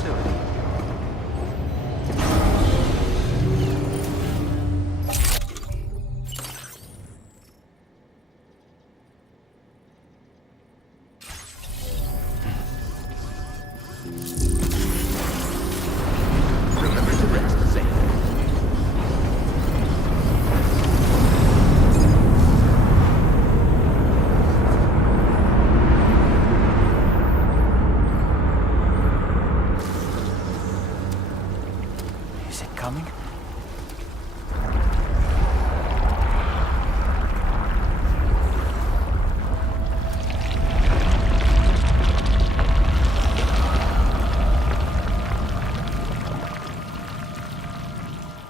facility. Remember to rest, Zane. Is it coming?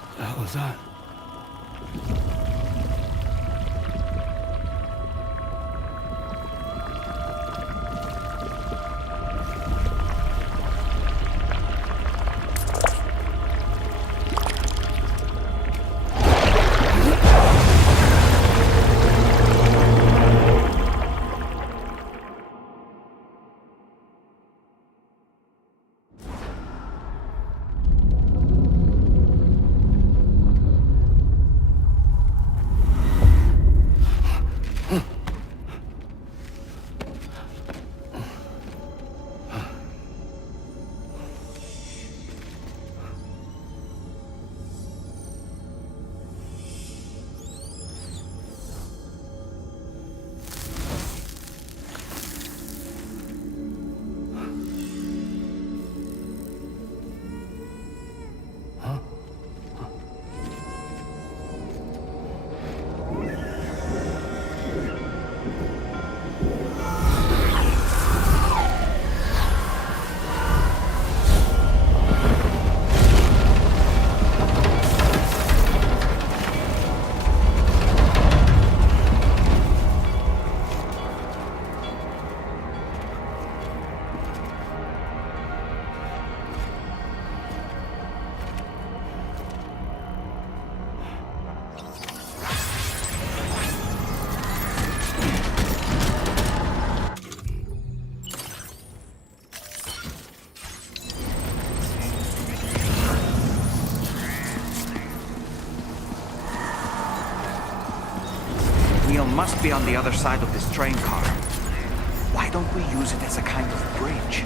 What the hell was that? Neil must be on the other side of this train car. Why don't we use it as a kind of bridge?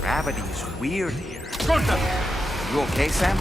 Gravity is weird here. You okay, Sam?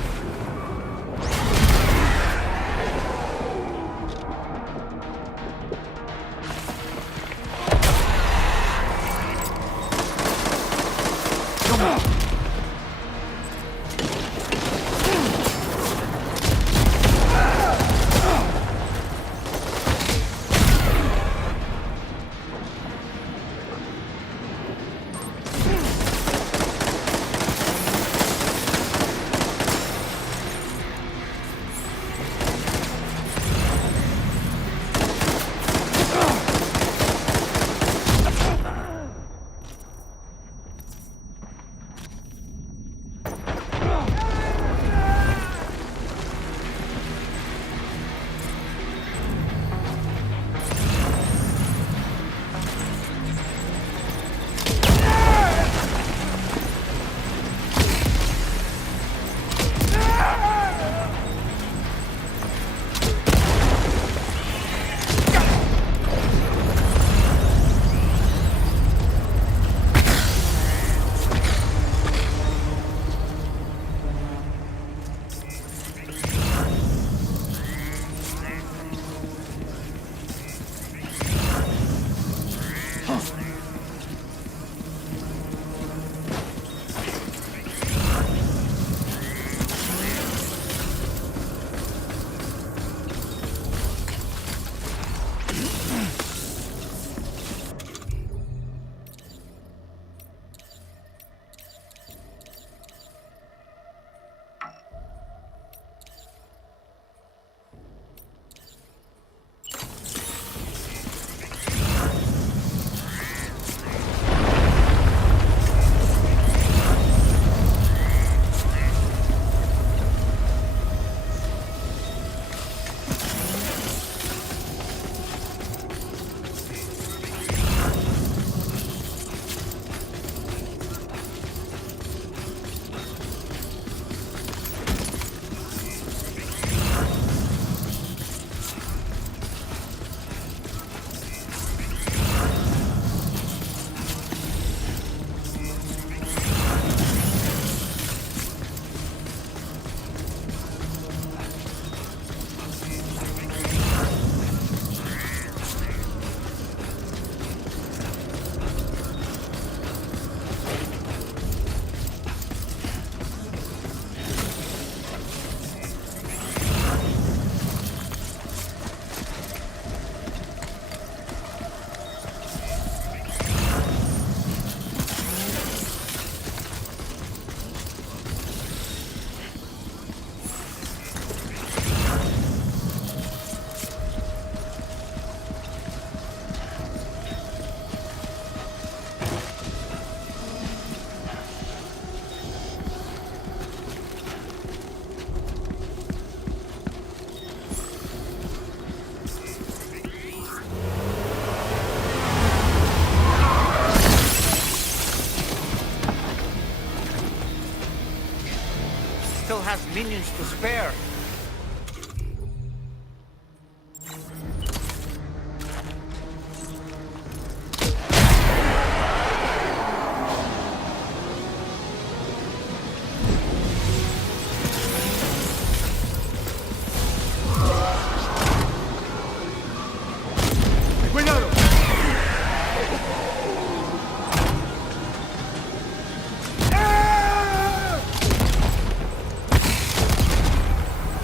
has minions to spare.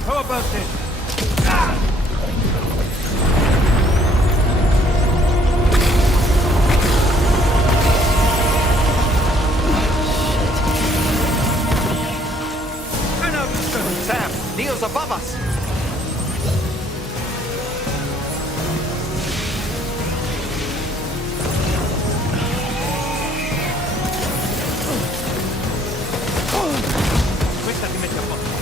How about this? Sam, Neo's above us. Questa ti mette a posto.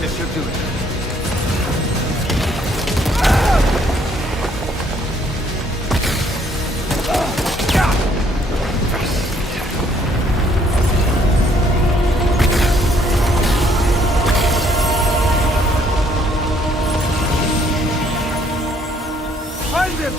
This should do it. Find him!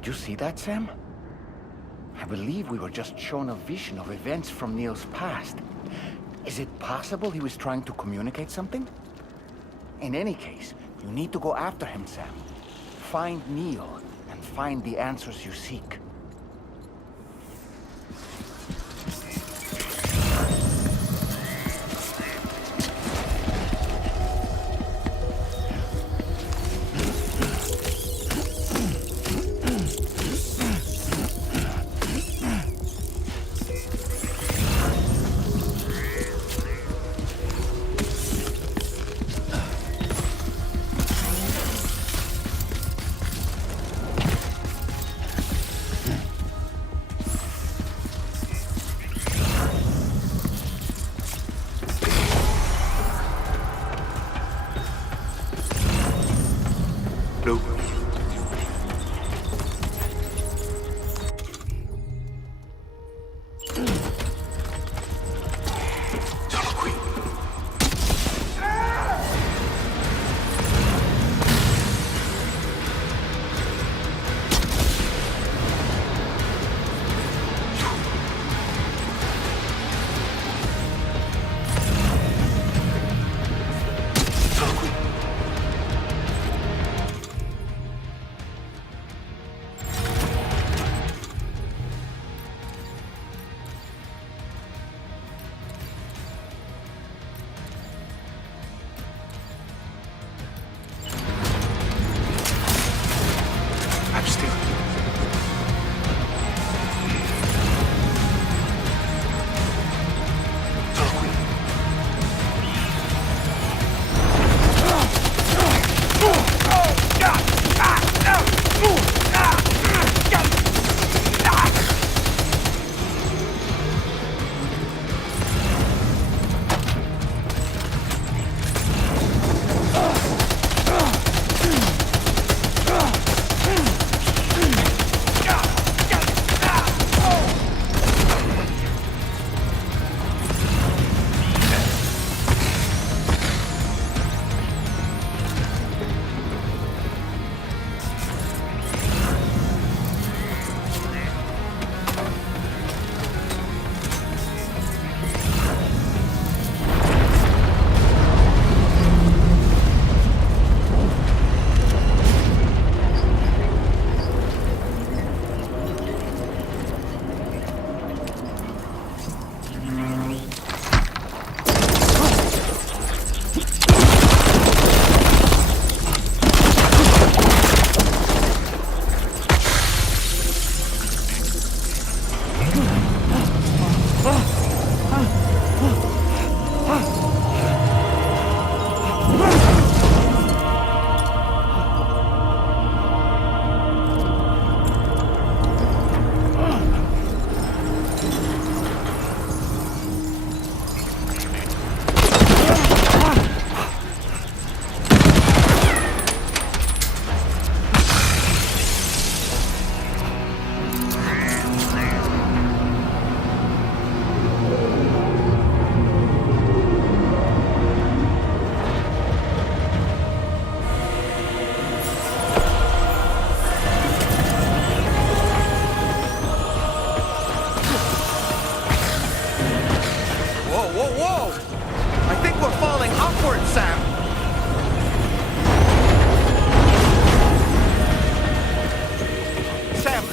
Did you see that, Sam? I believe we were just shown a vision of events from Neil's past. Is it possible he was trying to communicate something? In any case, you need to go after him, Sam. Find Neil, and find the answers you seek.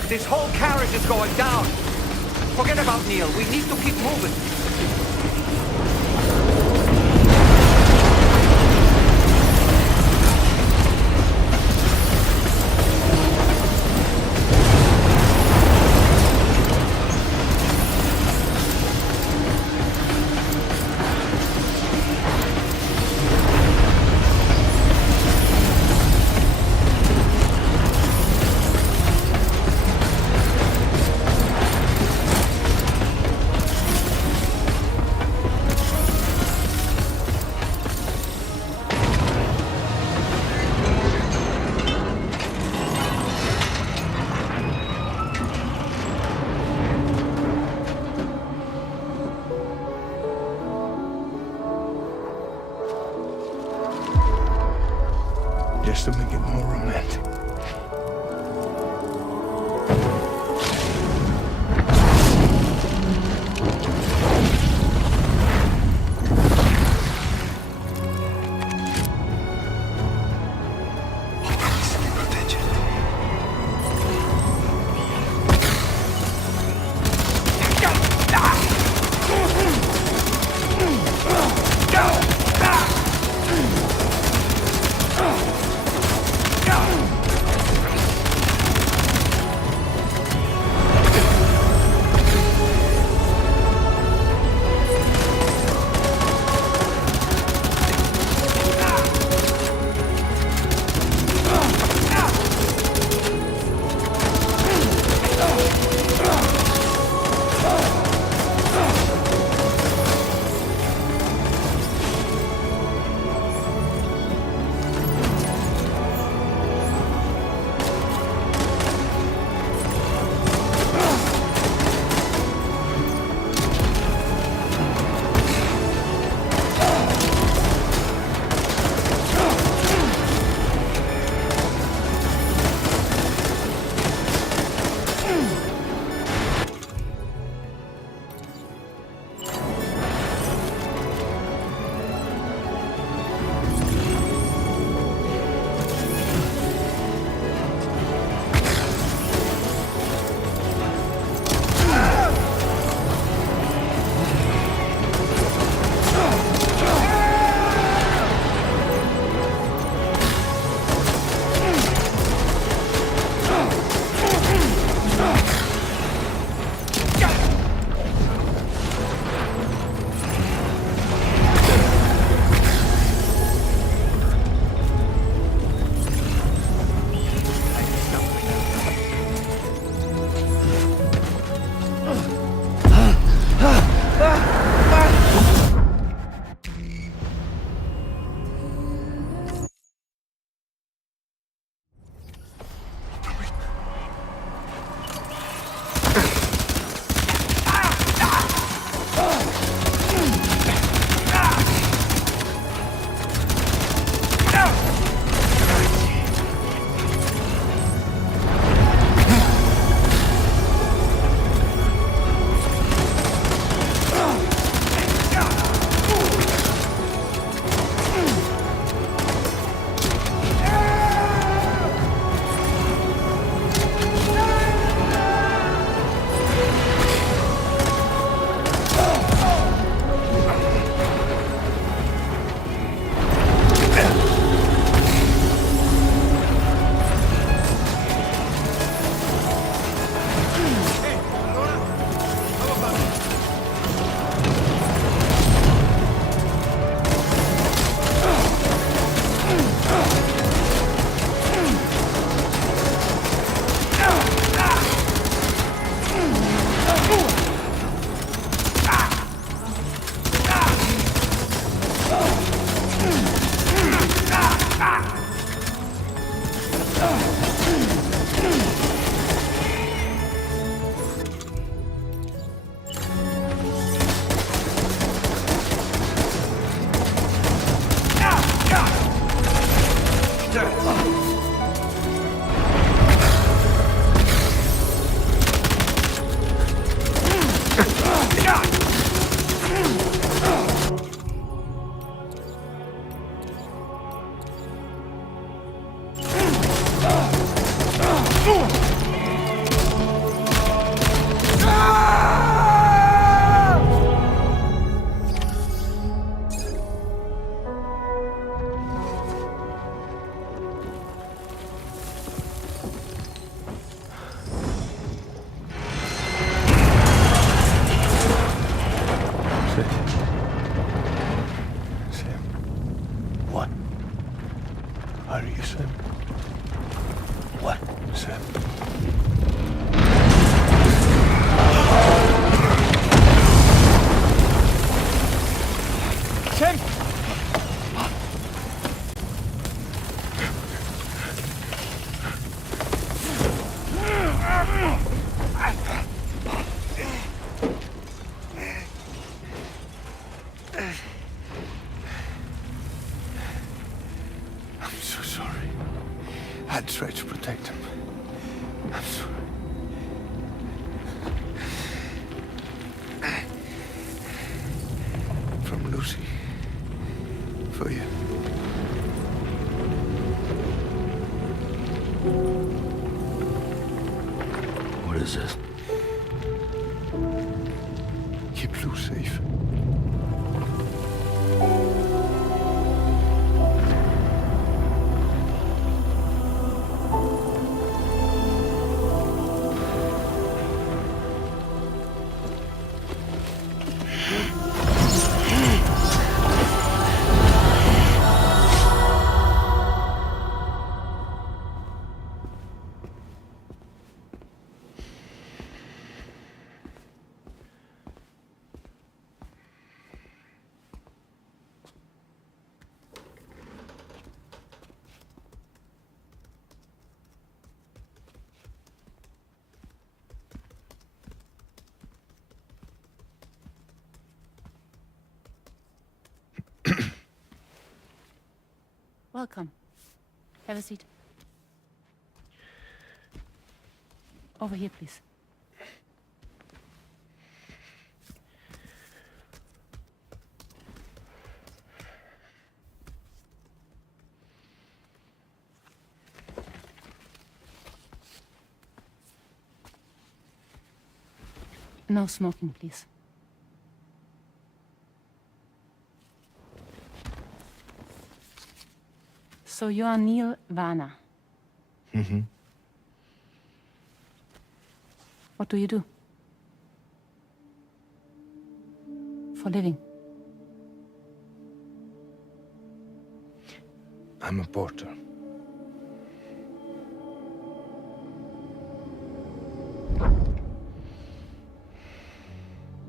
This whole carriage is going down. Forget about Neil. We need to keep moving. to make it more romantic. I tried to protect him. I'm sorry. From Lucy. For you. What is this? Keep Lou safe. Welcome. Have a seat. Over here, please. No smoking, please. So you are Neil Warner. Mm-hmm. What do you do? For living? I'm a porter.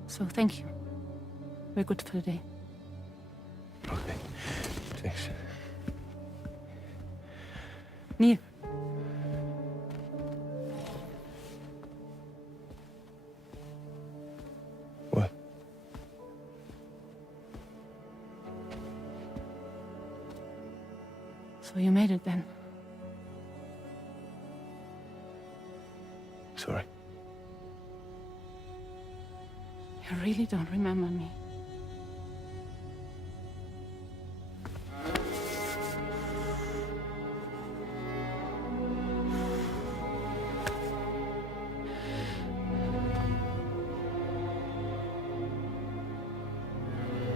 So thank you. We're good for the day. Okay. Thanks. Neil. What? So you made it then? Sorry. You really don't remember me.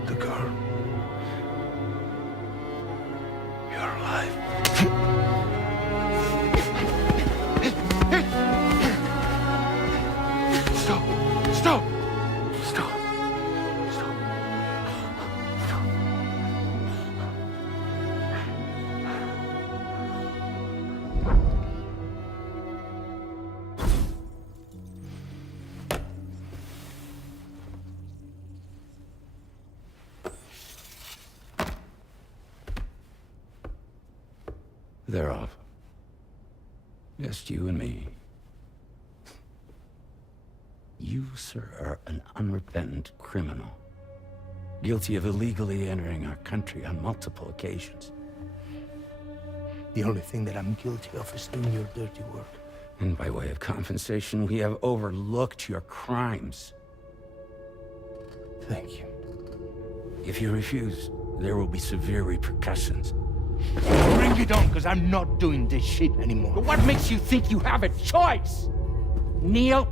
The girl. You're alive. Stop! Stop! Stop! Stop! Stop! They're off. Just you and me. You, sir, are an unrepentant criminal. Guilty of illegally entering our country on multiple occasions. The only thing that I'm guilty of is doing your dirty work. And by way of compensation, we have overlooked your crimes. Thank you. If you refuse, there will be severe repercussions. Bring it on, because I'm not doing this shit anymore. But what makes you think you have a choice? Neil?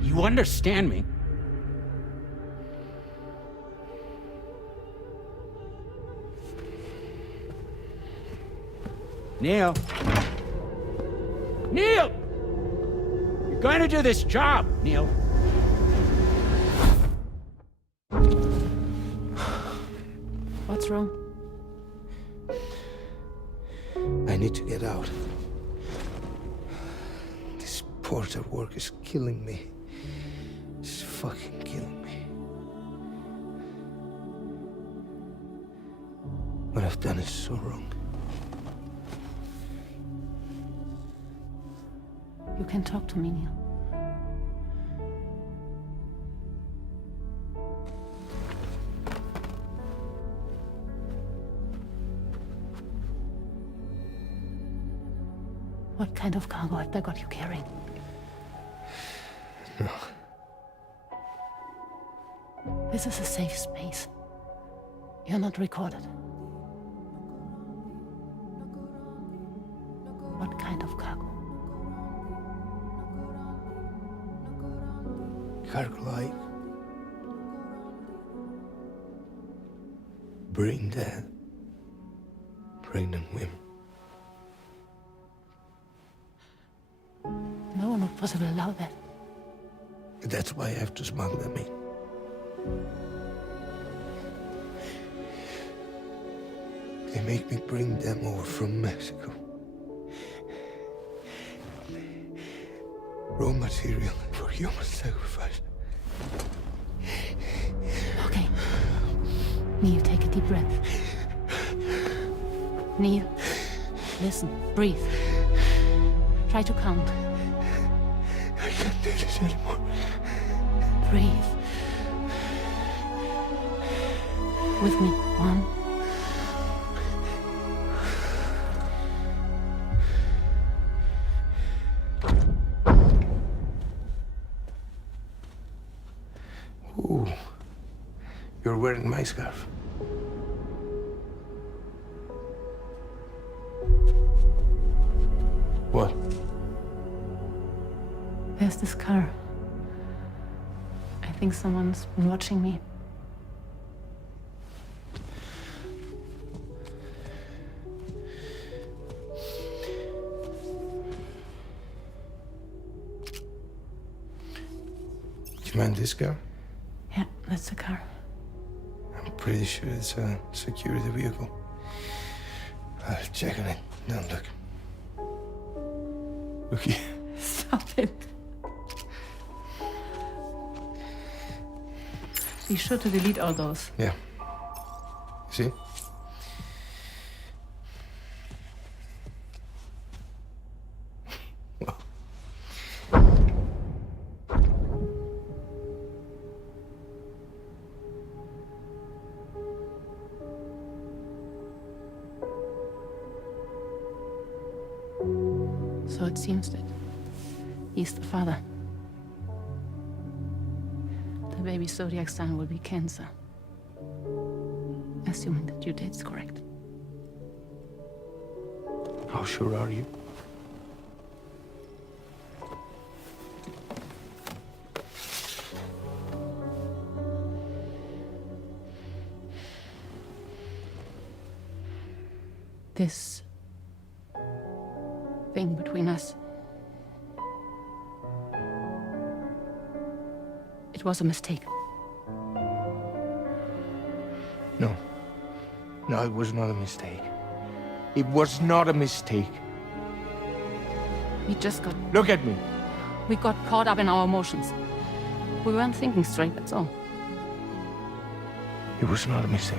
You understand me? Neil? Neil! You're going to do this job, Neil. What's wrong? I need to get out. This porter work is killing me. It's fucking killing me. What I've done is so wrong. You can talk to me, Neil. kind of cargo have they got you carrying? No. This is a safe space. You're not recorded. What kind of cargo? Cargo like brain dead, pregnant women. No one would possibly allow that. That's why I have to smuggle them in. They make me bring them over from Mexico. Raw material for human sacrifice. Okay. Neil, take a deep breath. Neil, listen, breathe. Try to count. I can't do this anymore. Breathe. With me. 1. Ooh, you're wearing my scarf. What? There's this car. I think someone's been watching me. Do you mind this car? Yeah, that's the car. I'm pretty sure it's a security vehicle. I'll check on it. Now look. Look here. Stop it. Be sure to delete all those. Yeah. See? So it seems that he's the father. The baby zodiac sign will be Cancer. Assuming that due date's correct. How sure are you? This thing between us. It was a mistake. No. No, it was not a mistake. It was not a mistake. We just got... Look at me. We got caught up in our emotions. We weren't thinking straight, that's all. It was not a mistake.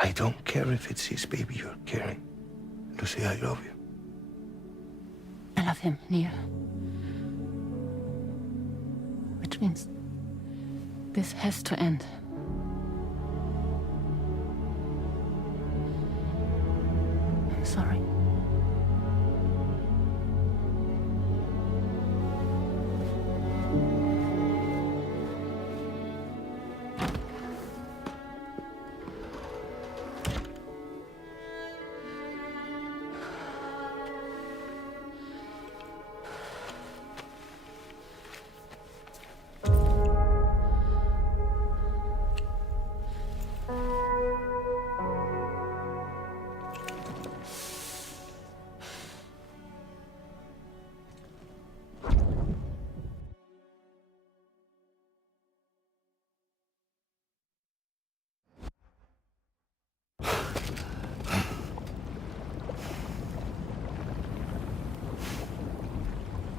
I don't care if it's his baby you're carrying. Lucy, I love you. I love him, Neil. Which means this has to end. I'm sorry.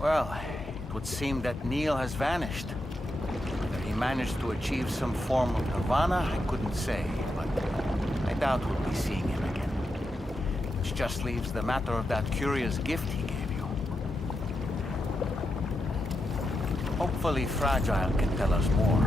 Well, it would seem that Neil has vanished. Whether he managed to achieve some form of nirvana, I couldn't say, but I doubt we'll be seeing him again. Which just leaves the matter of that curious gift he gave you. Hopefully Fragile can tell us more.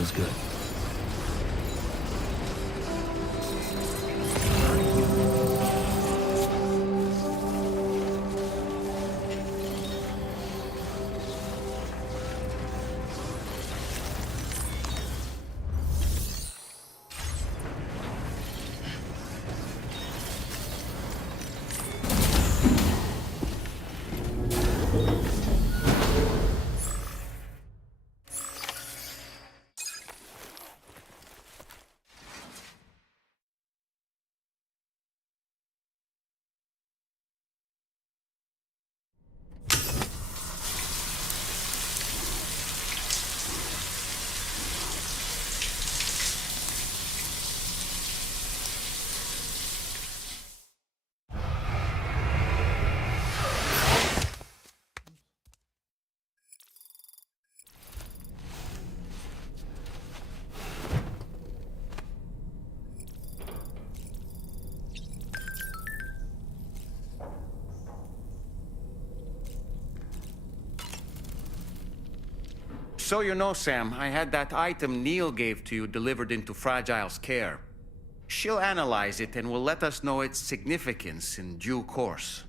Feels good. So you know, Sam, I had that item Neil gave to you delivered into Fragile's care. She'll analyze it and will let us know its significance in due course.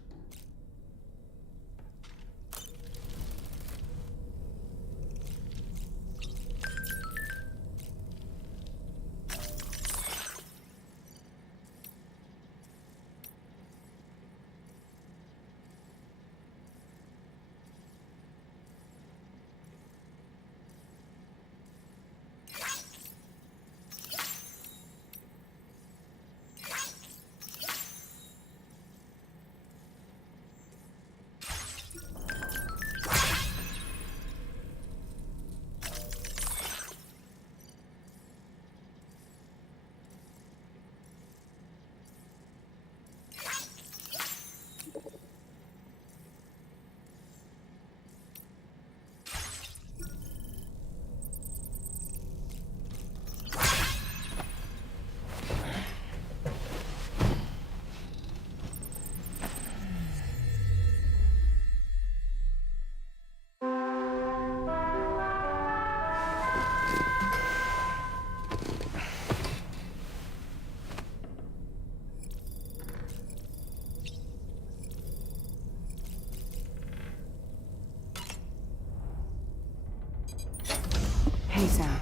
Hey, Sam.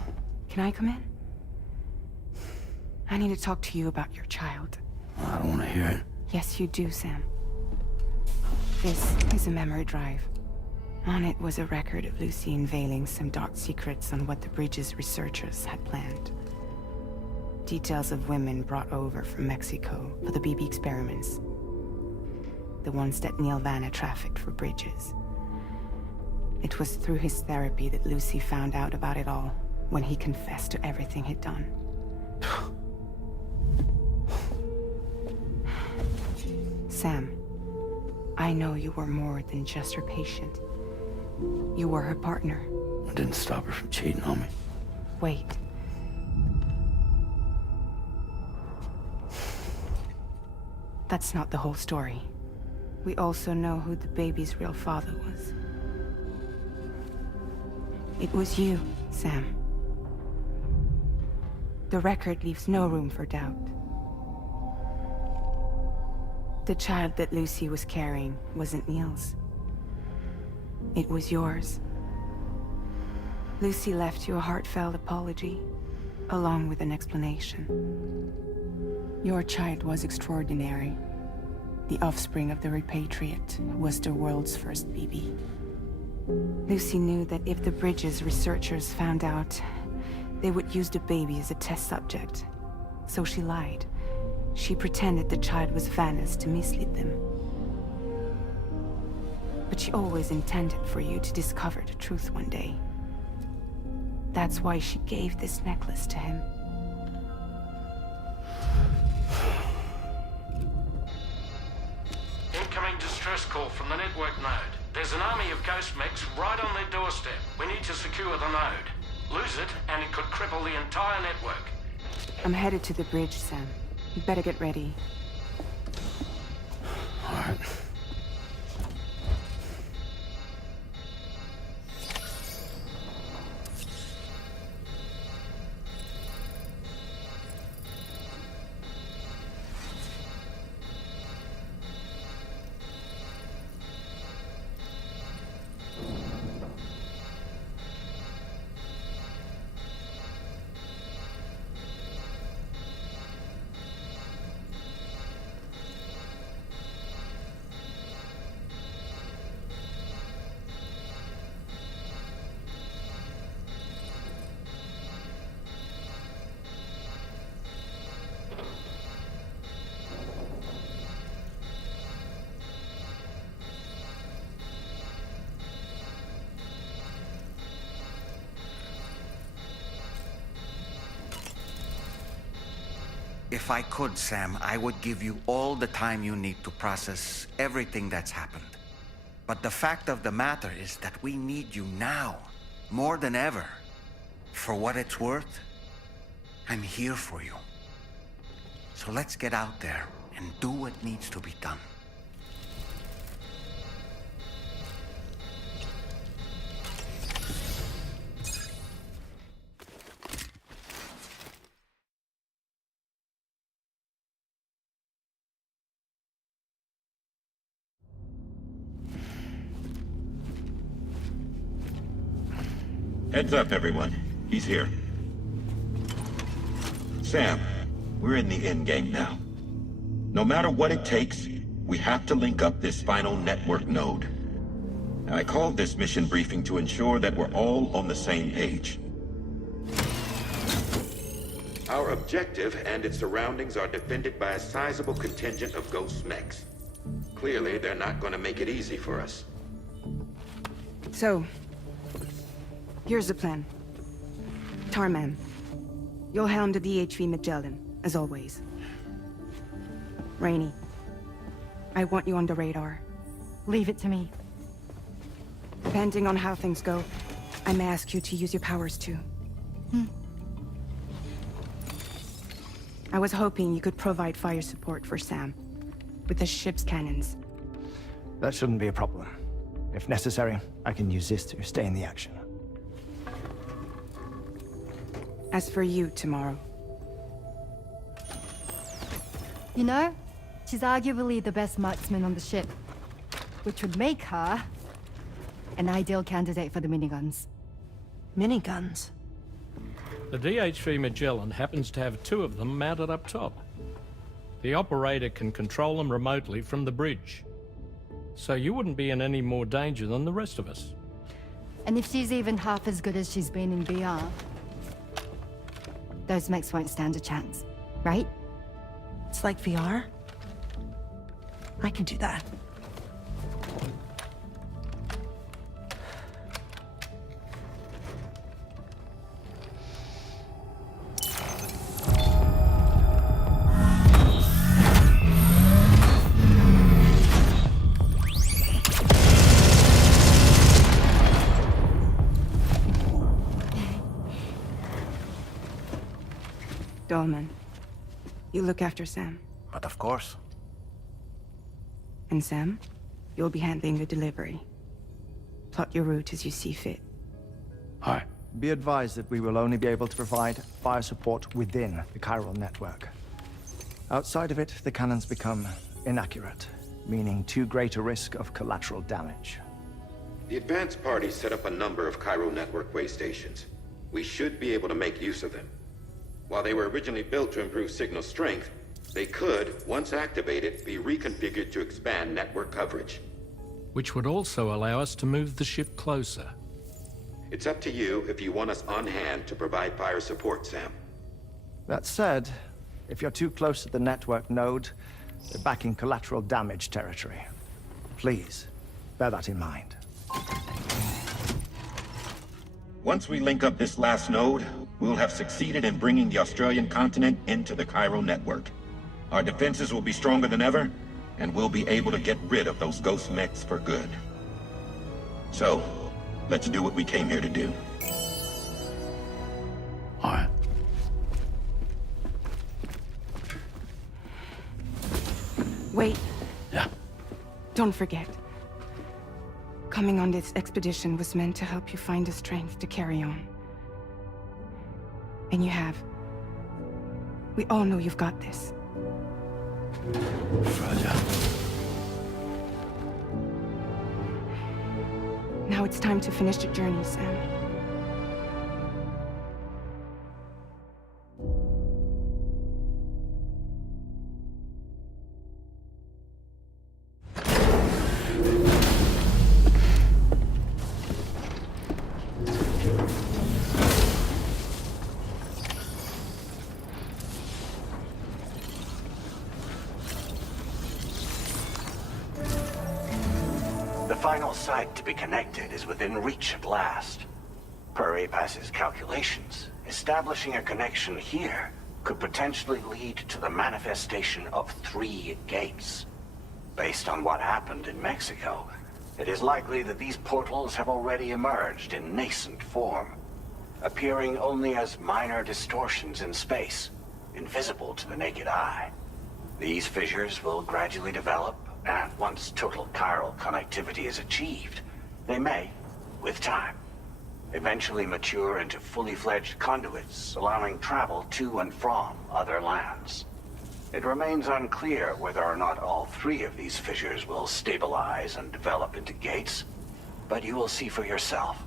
Can I come in? I need to talk to you about your child. I don't want to hear it. Yes, you do, Sam. This is a memory drive. On it was a record of Lucy unveiling some dark secrets on what the Bridges researchers had planned. Details of women brought over from Mexico for the BB experiments. The ones that Neil Vanna trafficked for Bridges. It was through his therapy that Lucy found out about it all, when he confessed to everything he'd done. Sam, I know you were more than just her patient. You were her partner. I didn't stop her from cheating on me. Wait. That's not the whole story. We also know who the baby's real father was. It was you, Sam. The record leaves no room for doubt. The child that Lucy was carrying wasn't Neil's. It was yours. Lucy left you a heartfelt apology, along with an explanation. Your child was extraordinary. The offspring of the repatriate who was the world's first BB. Lucy knew that if the Bridges researchers found out, they would use the baby as a test subject. So she lied. She pretended the child was Vanna's to mislead them. But she always intended for you to discover the truth one day. That's why she gave this necklace to him. Incoming distress call from the network node. There's an army of ghost mechs right on their doorstep. We need to secure the node. Lose it, and it could cripple the entire network. I'm headed to the bridge, Sam. You better get ready. All right. If I could, Sam, I would give you all the time you need to process everything that's happened. But the fact of the matter is that we need you now, more than ever. For what it's worth, I'm here for you. So let's get out there and do what needs to be done. Heads up, everyone. He's here. Sam, we're in the endgame now. No matter what it takes, we have to link up this final network node. Now, I called this mission briefing to ensure that we're all on the same page. Our objective and its surroundings are defended by a sizable contingent of ghost mechs. Clearly, they're not going to make it easy for us. So, here's the plan. Tarman, you'll helm the DHV Magellan, as always. Rainey, I want you on the radar. Leave it to me. Depending on how things go, I may ask you to use your powers too. I was hoping you could provide fire support for Sam, with the ship's cannons. That shouldn't be a problem. If necessary, I can use this to stay in the action. As for you, tomorrow. You know, she's arguably the best marksman on the ship, which would make her an ideal candidate for the miniguns. Miniguns? The DHV Magellan happens to have 2 of them mounted up top. The operator can control them remotely from the bridge. So you wouldn't be in any more danger than the rest of us. And if she's even half as good as she's been in VR, those mechs won't stand a chance, right? It's like VR? I can do that. Dolman, you look after Sam. But of course. And Sam, you'll be handling the delivery. Plot your route as you see fit. Aye. Be advised that we will only be able to provide fire support within the chiral network. Outside of it, the cannons become inaccurate, meaning too great a risk of collateral damage. The advanced party set up a number of chiral network way stations. We should be able to make use of them. While they were originally built to improve signal strength, they could, once activated, be reconfigured to expand network coverage. Which would also allow us to move the ship closer. It's up to you if you want us on hand to provide fire support, Sam. That said, if you're too close to the network node, you're back in collateral damage territory. Please, bear that in mind. Once we link up this last node, we'll have succeeded in bringing the Australian continent into the chiral network. Our defenses will be stronger than ever, and we'll be able to get rid of those ghost mechs for good. So, let's do what we came here to do. All right. Wait. Yeah. Don't forget. Coming on this expedition was meant to help you find the strength to carry on. And you have. We all know you've got this. Roger. Now it's time to finish the journey, Sam. The final site to be connected is within reach at last. Per APAS's calculations, establishing a connection here could potentially lead to the manifestation of 3 gates. Based on what happened in Mexico, it is likely that these portals have already emerged in nascent form, appearing only as minor distortions in space, invisible to the naked eye. These fissures will gradually develop, and once total chiral connectivity is achieved, they may, with time, eventually mature into fully fledged conduits, allowing travel to and from other lands. It remains unclear whether or not all 3 of these fissures will stabilize and develop into gates, but you will see for yourself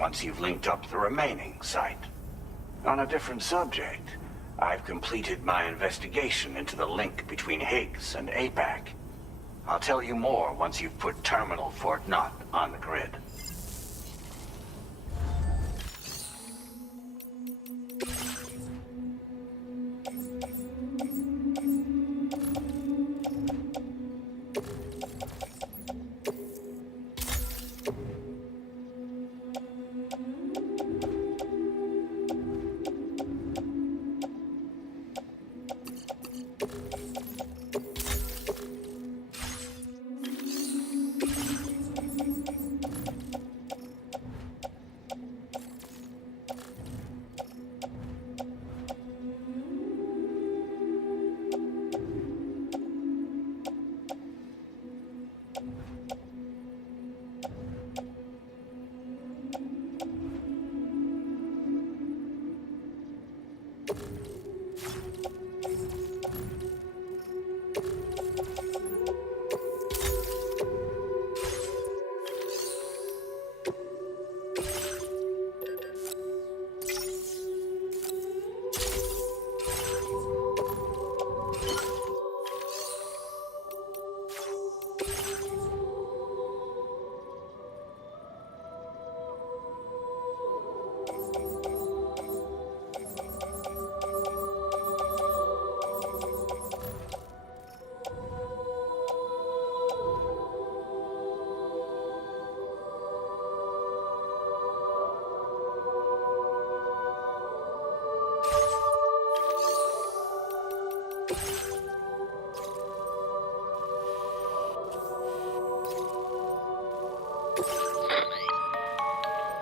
once you've linked up the remaining site. On a different subject, I've completed my investigation into the link between Higgs and APAC. I'll tell you more once you've put Terminal Fort Knott on the grid.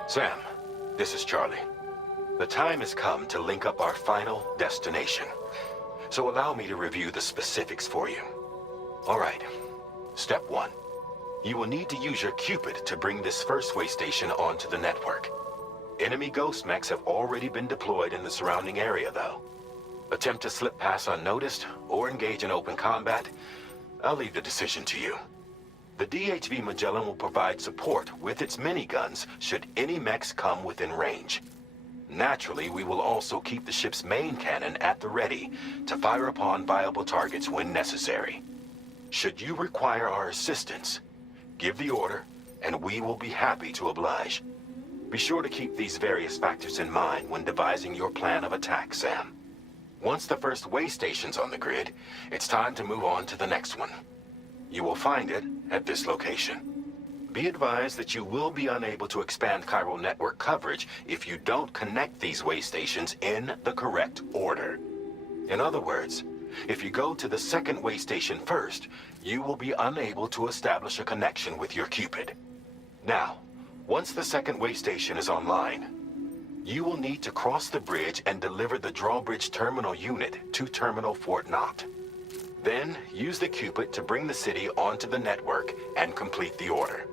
Sam, this is Charlie. The time has come to link up our final destination. So allow me to review the specifics for you. All right. Step 1. You will need to use your Cupid to bring this first way station onto the network. Enemy ghost mechs have already been deployed in the surrounding area, though. Attempt to slip past unnoticed or engage in open combat, I'll leave the decision to you. The DHV Magellan will provide support with its miniguns should any mechs come within range. Naturally, we will also keep the ship's main cannon at the ready to fire upon viable targets when necessary. Should you require our assistance, give the order, and we will be happy to oblige. Be sure to keep these various factors in mind when devising your plan of attack, Sam. Once the first way station's on the grid, it's time to move on to the next one. You will find it at this location. Be advised that you will be unable to expand chiral network coverage if you don't connect these way stations in the correct order. In other words, if you go to the second way station first, you will be unable to establish a connection with your Cupid. Now, once the second way station is online, you will need to cross the bridge and deliver the drawbridge terminal unit to Terminal Fort Knott. Then, use the Cupid to bring the city onto the network and complete the order.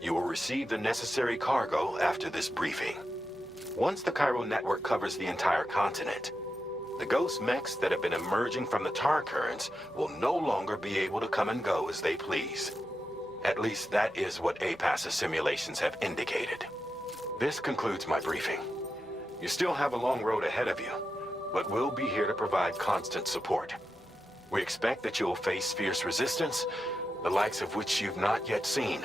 You will receive the necessary cargo after this briefing. Once the chiral network covers the entire continent, the ghost mechs that have been emerging from the tar currents will no longer be able to come and go as they please. At least that is what APAS's simulations have indicated. This concludes my briefing. You still have a long road ahead of you, but we'll be here to provide constant support. We expect that you will face fierce resistance, the likes of which you've not yet seen.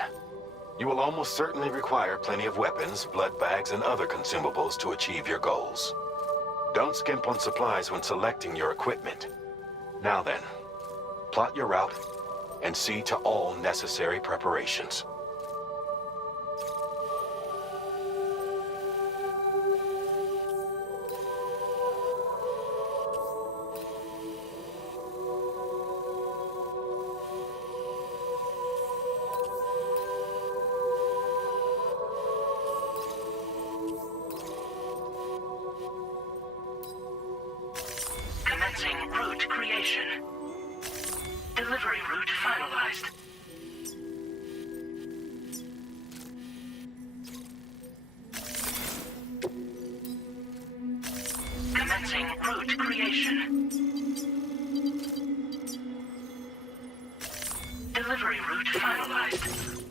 You will almost certainly require plenty of weapons, blood bags, and other consumables to achieve your goals. Don't skimp on supplies when selecting your equipment. Now then, plot your route and see to all necessary preparations. route creation. Delivery route finalized. Commencing route creation. Delivery route finalized.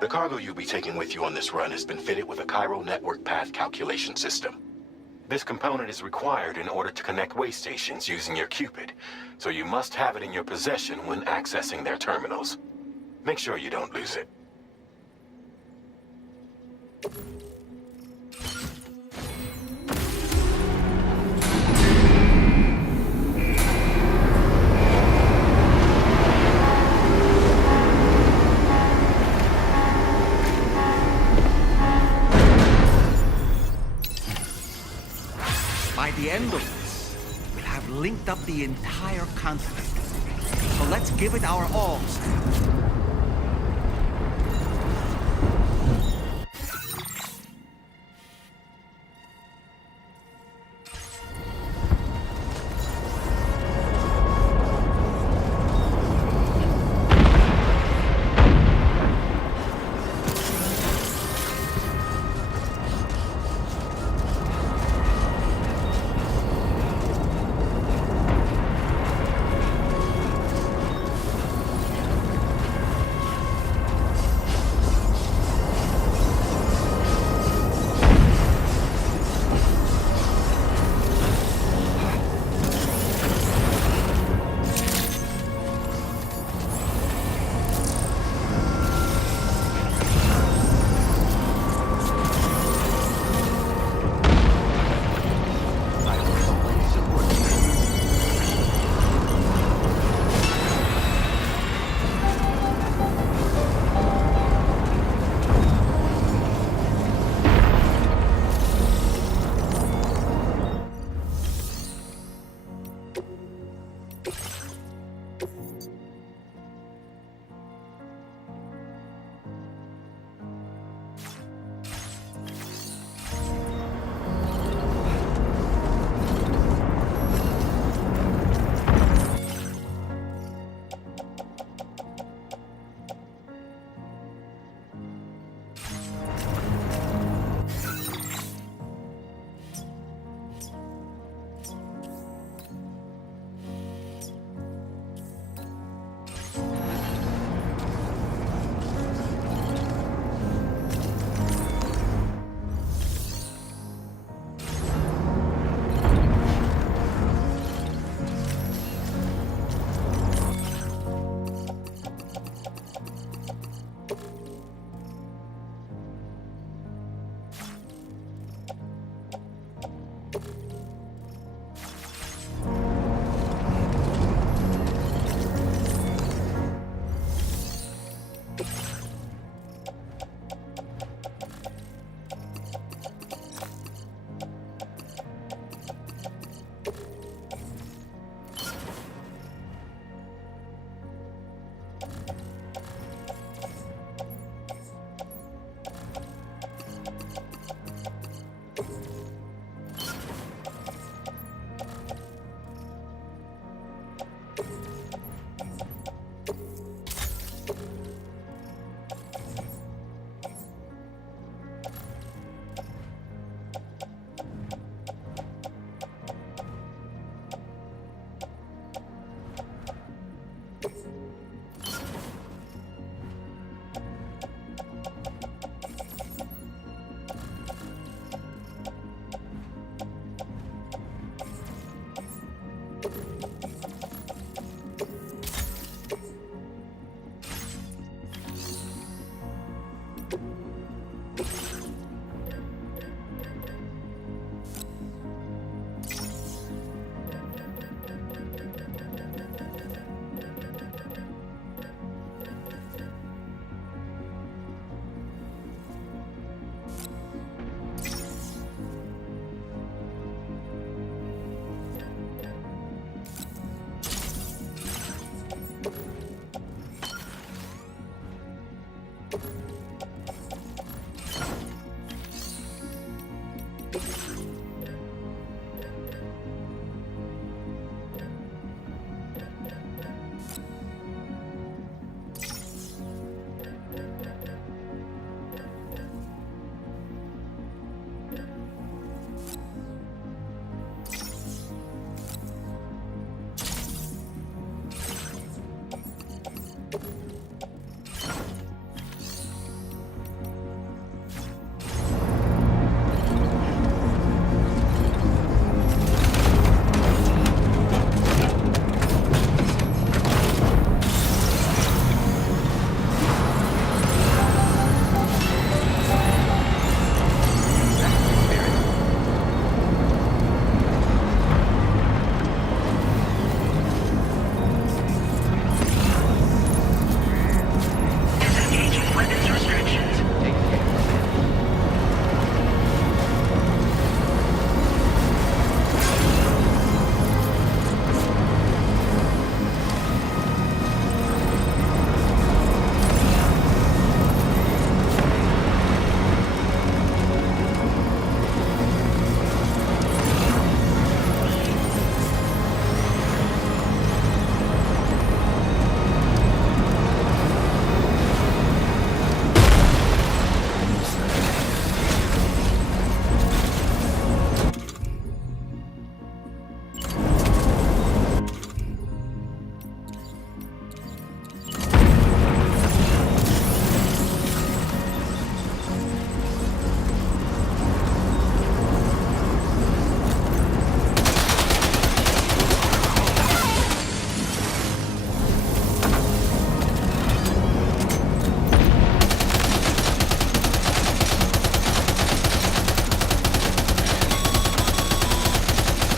The cargo you'll be taking with you on this run has been fitted with a chiral network path calculation system. This component is required in order to connect way stations using your Cupid, so you must have it in your possession when accessing their terminals. Make sure you don't lose it. By the end of this, we'll have linked up the entire continent. So let's give it our all, Sam.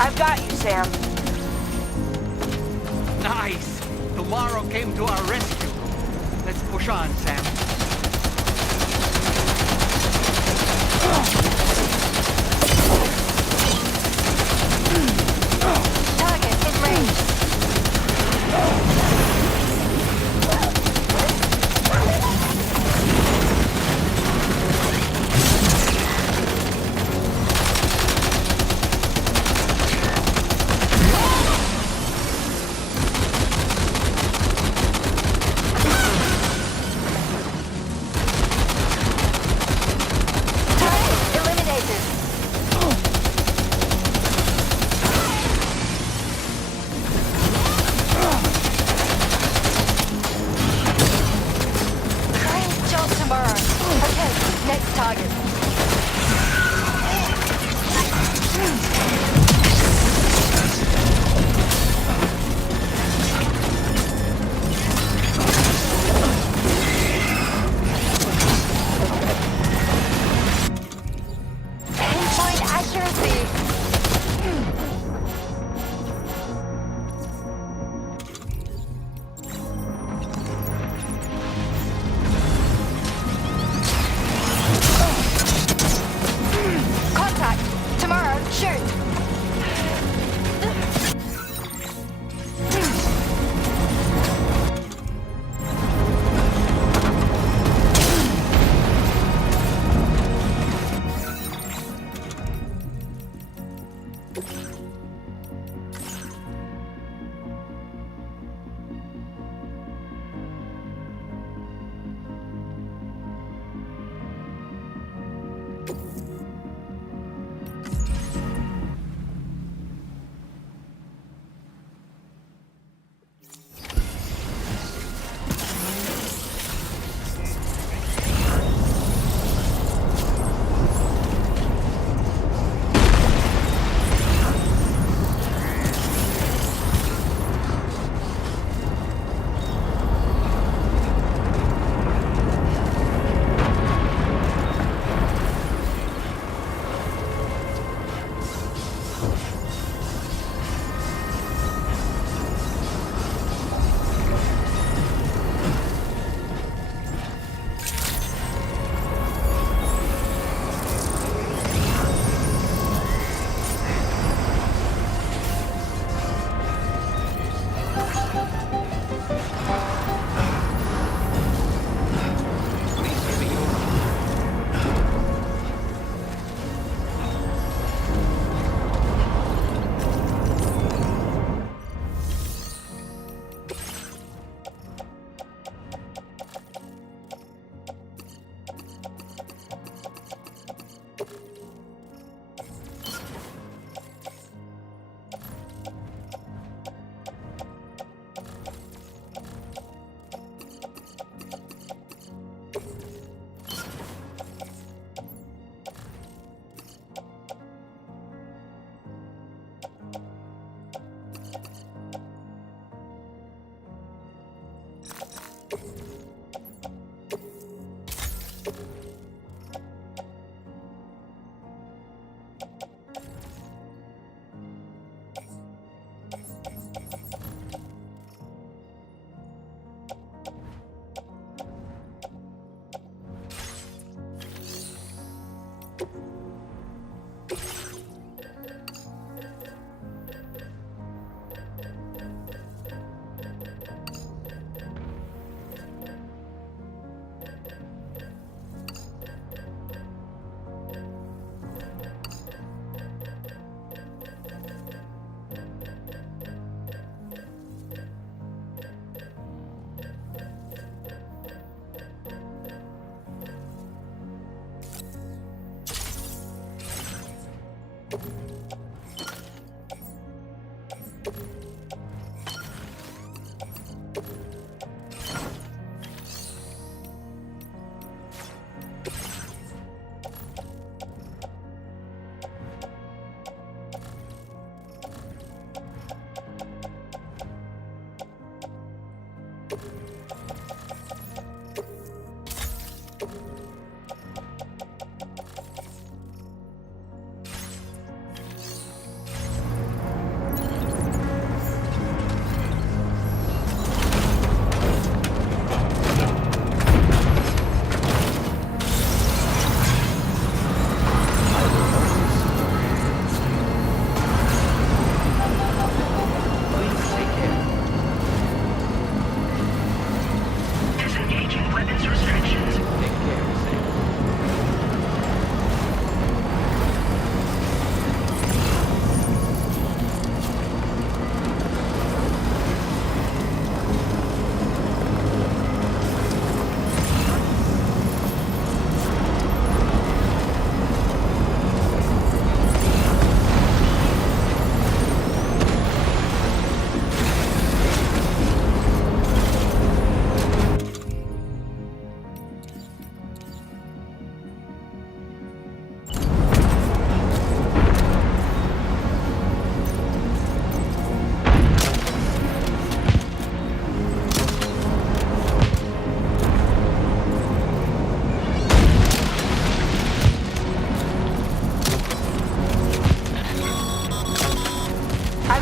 I've got you, Sam. Nice! Tomorrow came to our rescue. Let's push on, Sam. Target in range.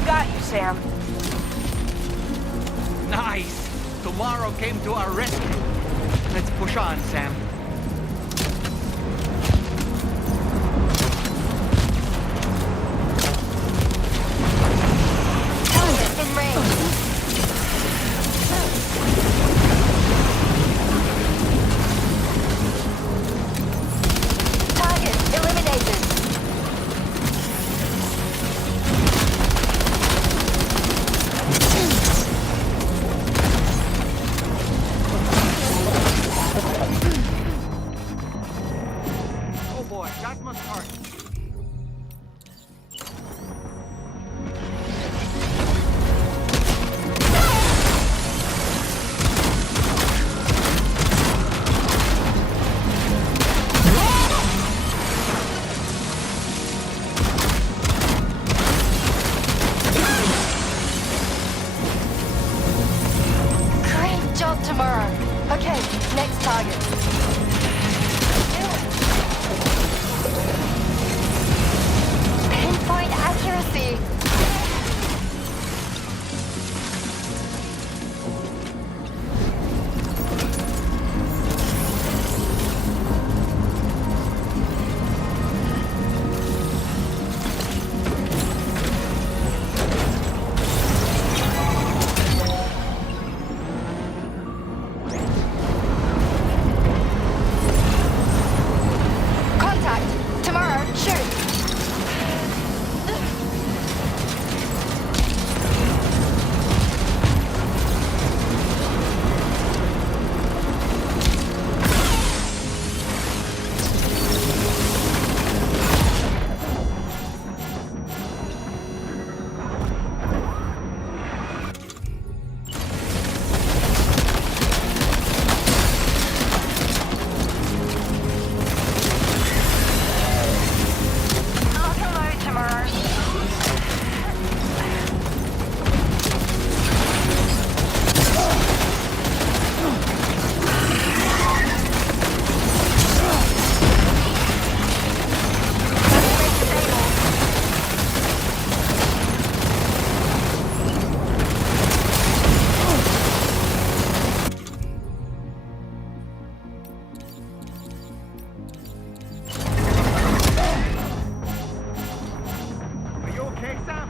I've got you, Sam. Nice! Tomorrow came to our rescue. Let's push on, Sam. Target in range. Target eliminated. Oh boy, that must hurt. Great job tomorrow. Okay, next target. Pinpoint accuracy. Contact. Tomorrow, shoot. Lock and load tomorrow. Are you okay, Sam?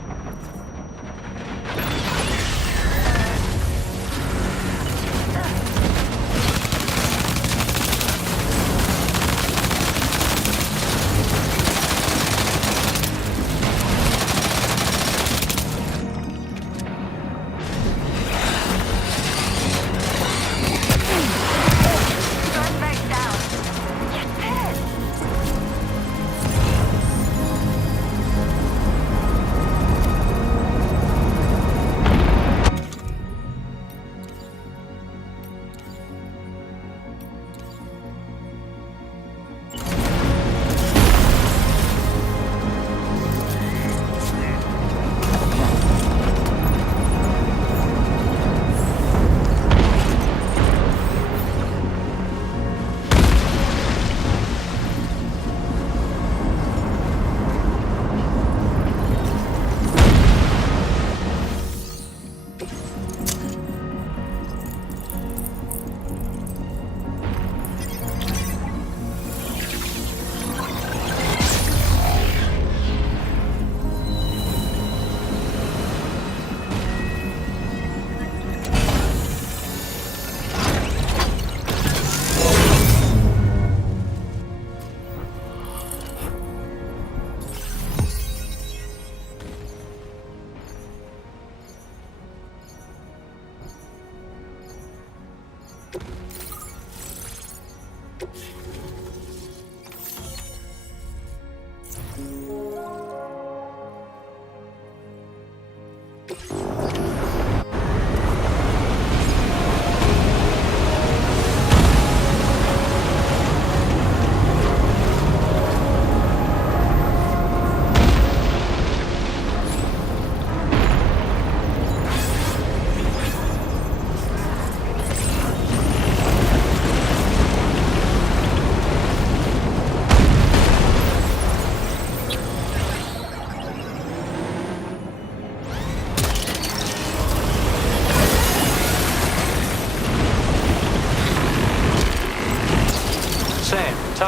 Suspect down. Get pissed.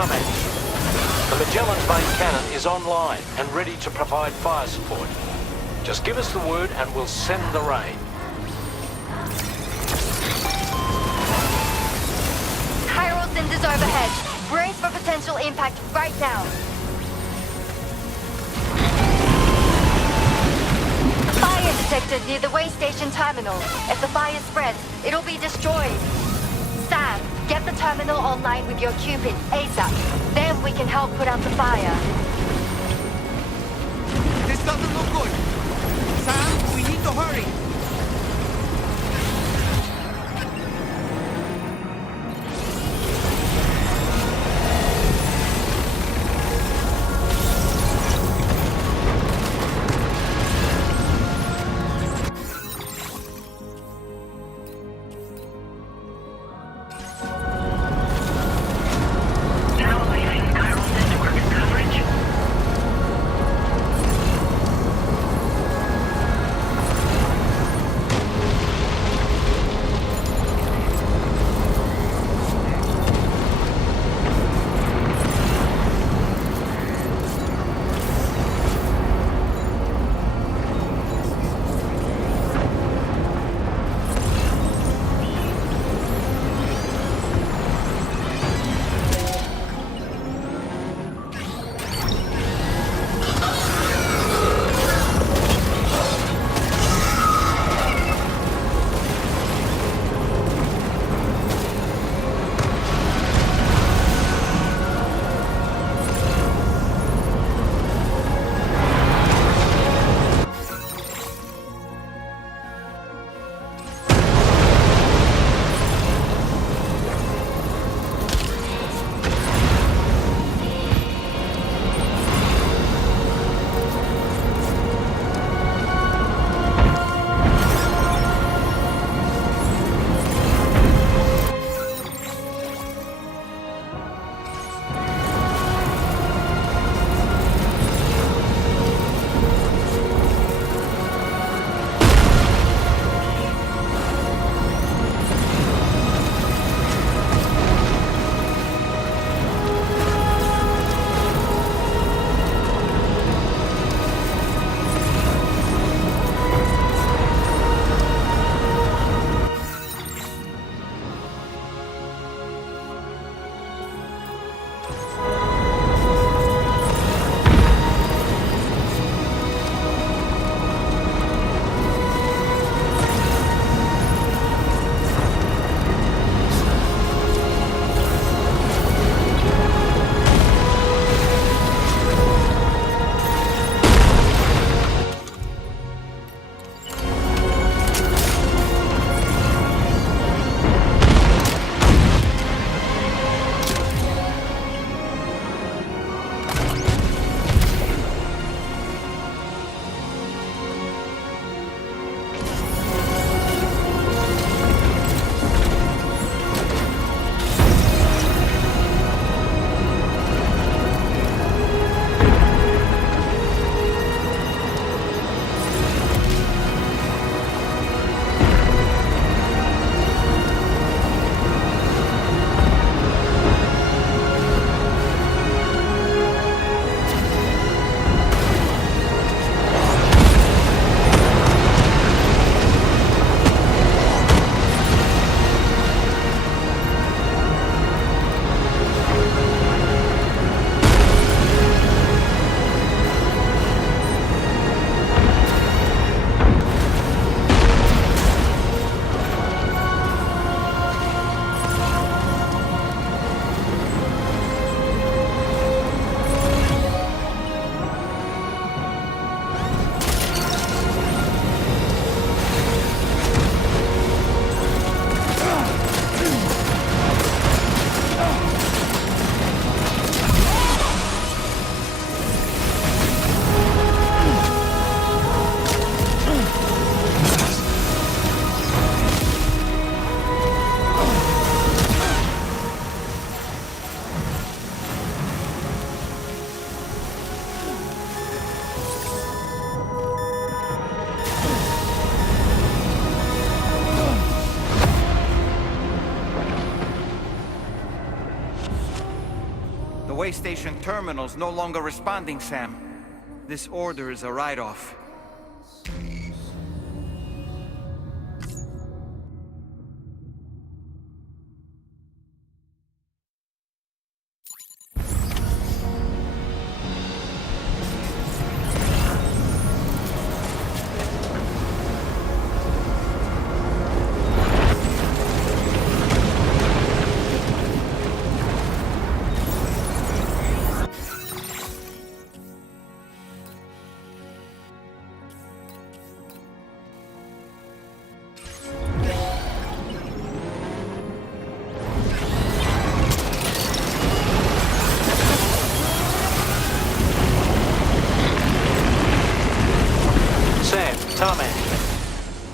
tarmac. The Magellan's main cannon is online and ready to provide fire support. Just give us the word and we'll send the rain. Chiral cinders overhead. Brace for potential impact right now. Fire detected near the way station terminal. If the fire spreads, it'll be destroyed. Sam, get the terminal online with your Cupid ASAP. Then we can help put out the fire. This doesn't look good. Sam, we need to hurry. Now leaving chiral network coverage. way station terminal's no longer responding, Sam. This order is a write-off.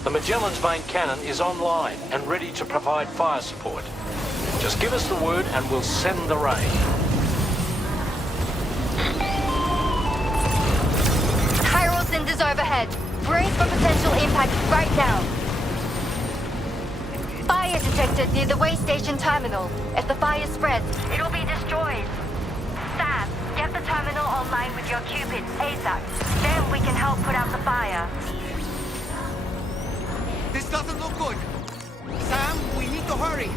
The Magellan's main cannon is online and ready to provide fire support. Just give us the word and we'll send the rain. Chiral cinders overhead. Brace for potential impact right now. Fire detected near the way station terminal. If the fire spreads, it'll be destroyed. Sam, get the terminal online with your Cupid ASAP. Then we can help put out the fire. This doesn't look good. Sam, we need to hurry.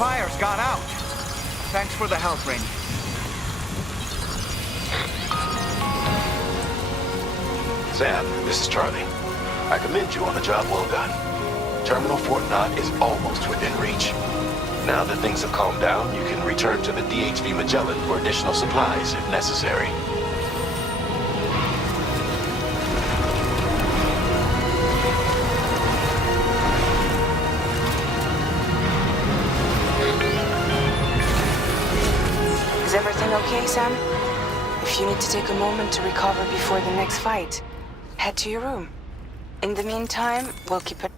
Fire's gone out. Thanks for the help, Rainey. Sam, this is Charlie. I commend you on a job well done. Terminal Fort Knott is almost within reach. Now that things have calmed down, you can return to the DHV Magellan for additional supplies if necessary. okay, Sam? If you need to take a moment to recover before the next fight, head to your room. In the meantime, we'll keep it.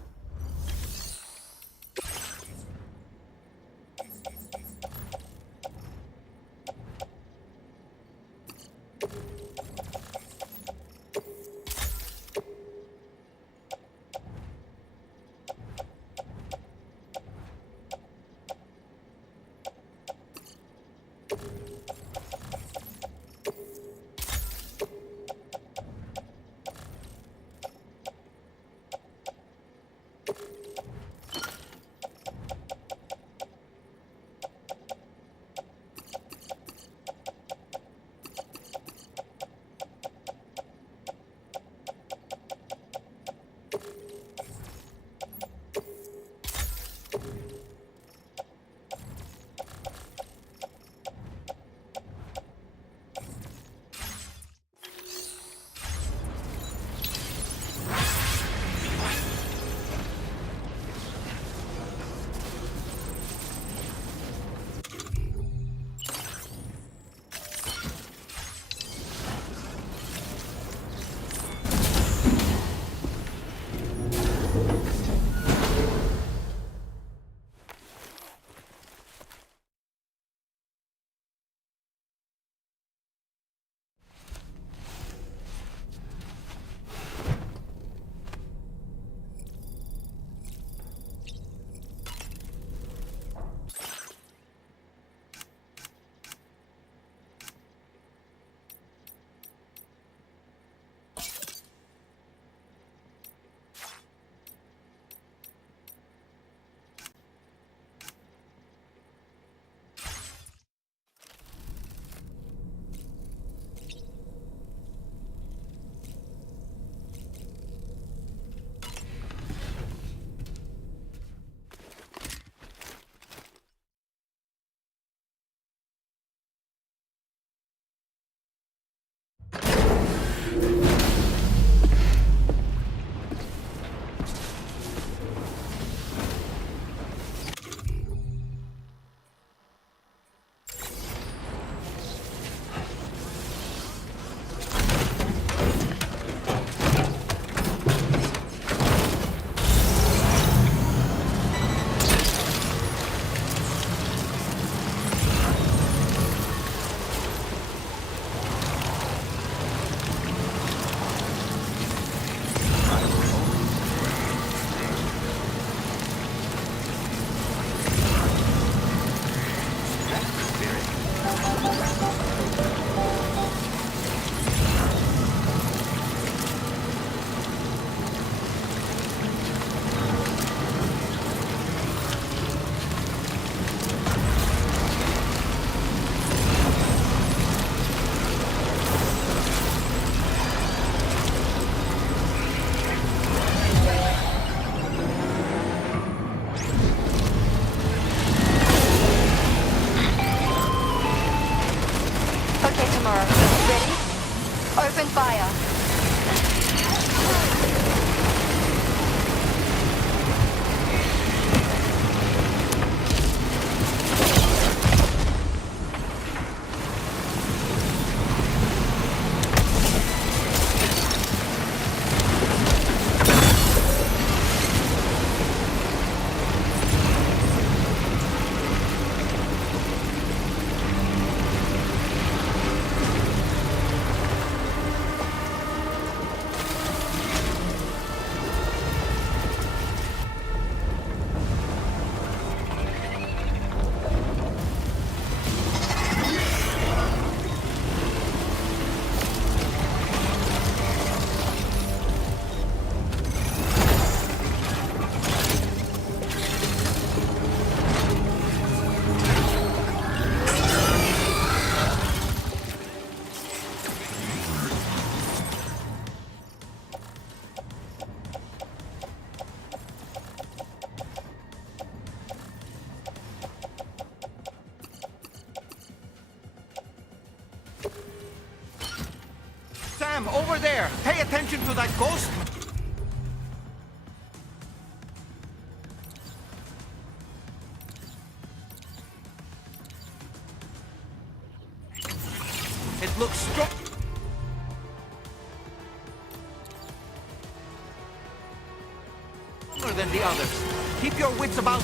Sam, over there! Pay attention to that ghost! stronger than the others. Keep your wits about...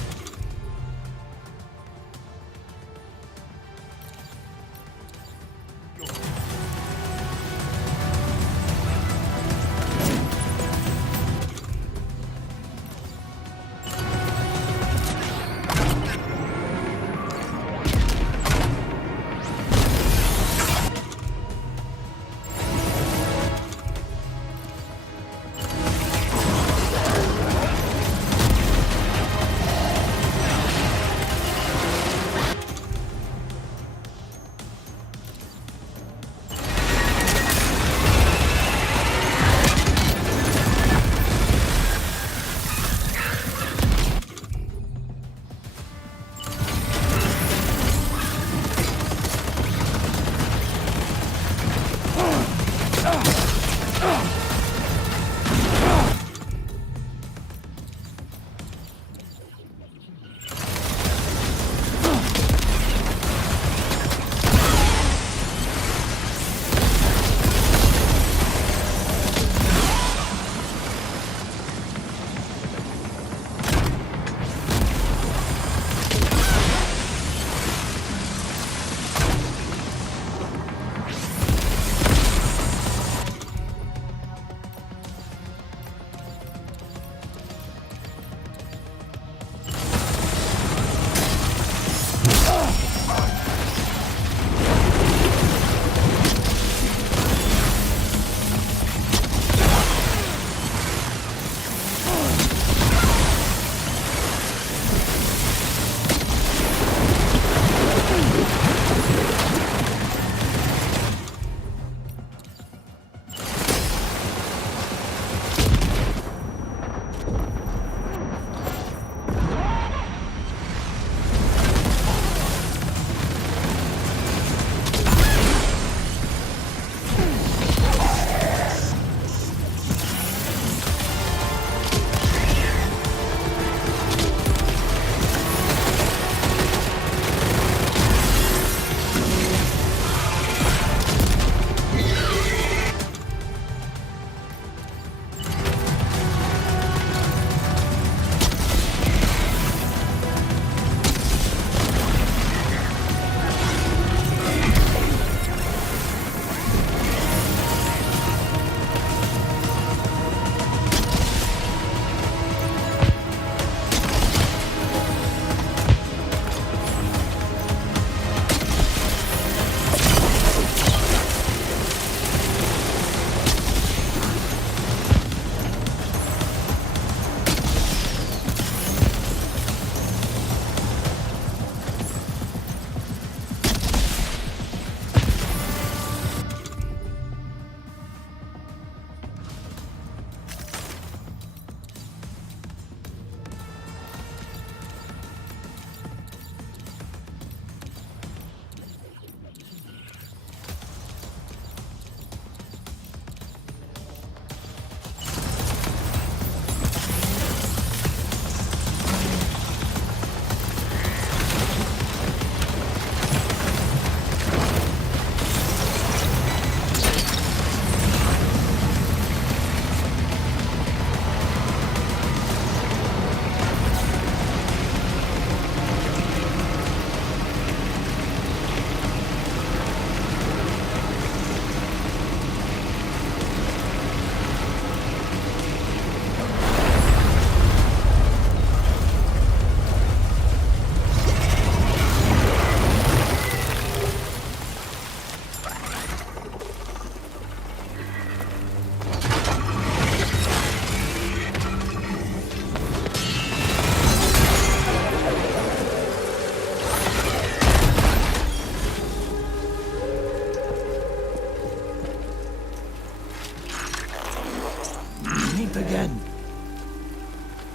Again.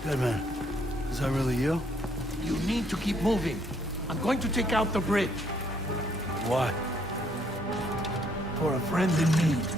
Deadman, is that really you? You need to keep moving. I'm going to take out the bridge. Why? For a friend in need.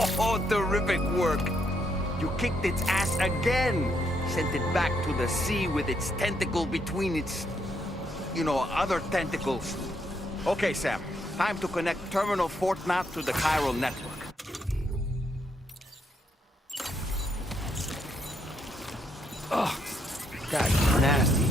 Oh, terrific work. You kicked its ass again. Sent it back to the sea with its tentacle between its, other tentacles. Okay, Sam. Time to connect Terminal Fort Map to the chiral network. Oh, that's nasty.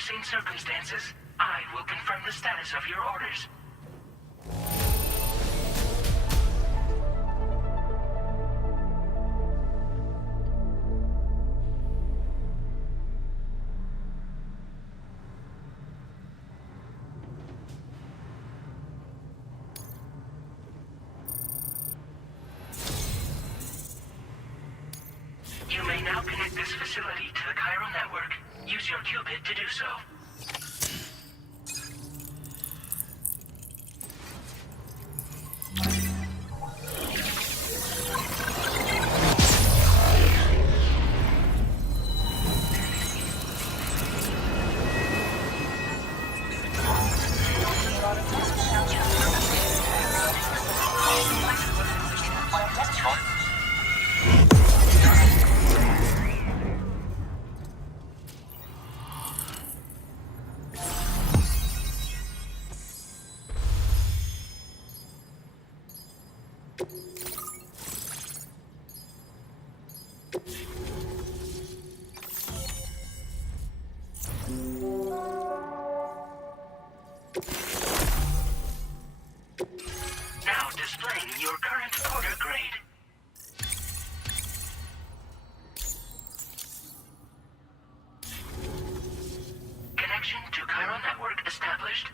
unforeseen circumstances, I will confirm the status of your orders. You may now connect this facility to the chiral network. Use your qubit to do so. Now displaying your current order grade. Connection to chiral network established.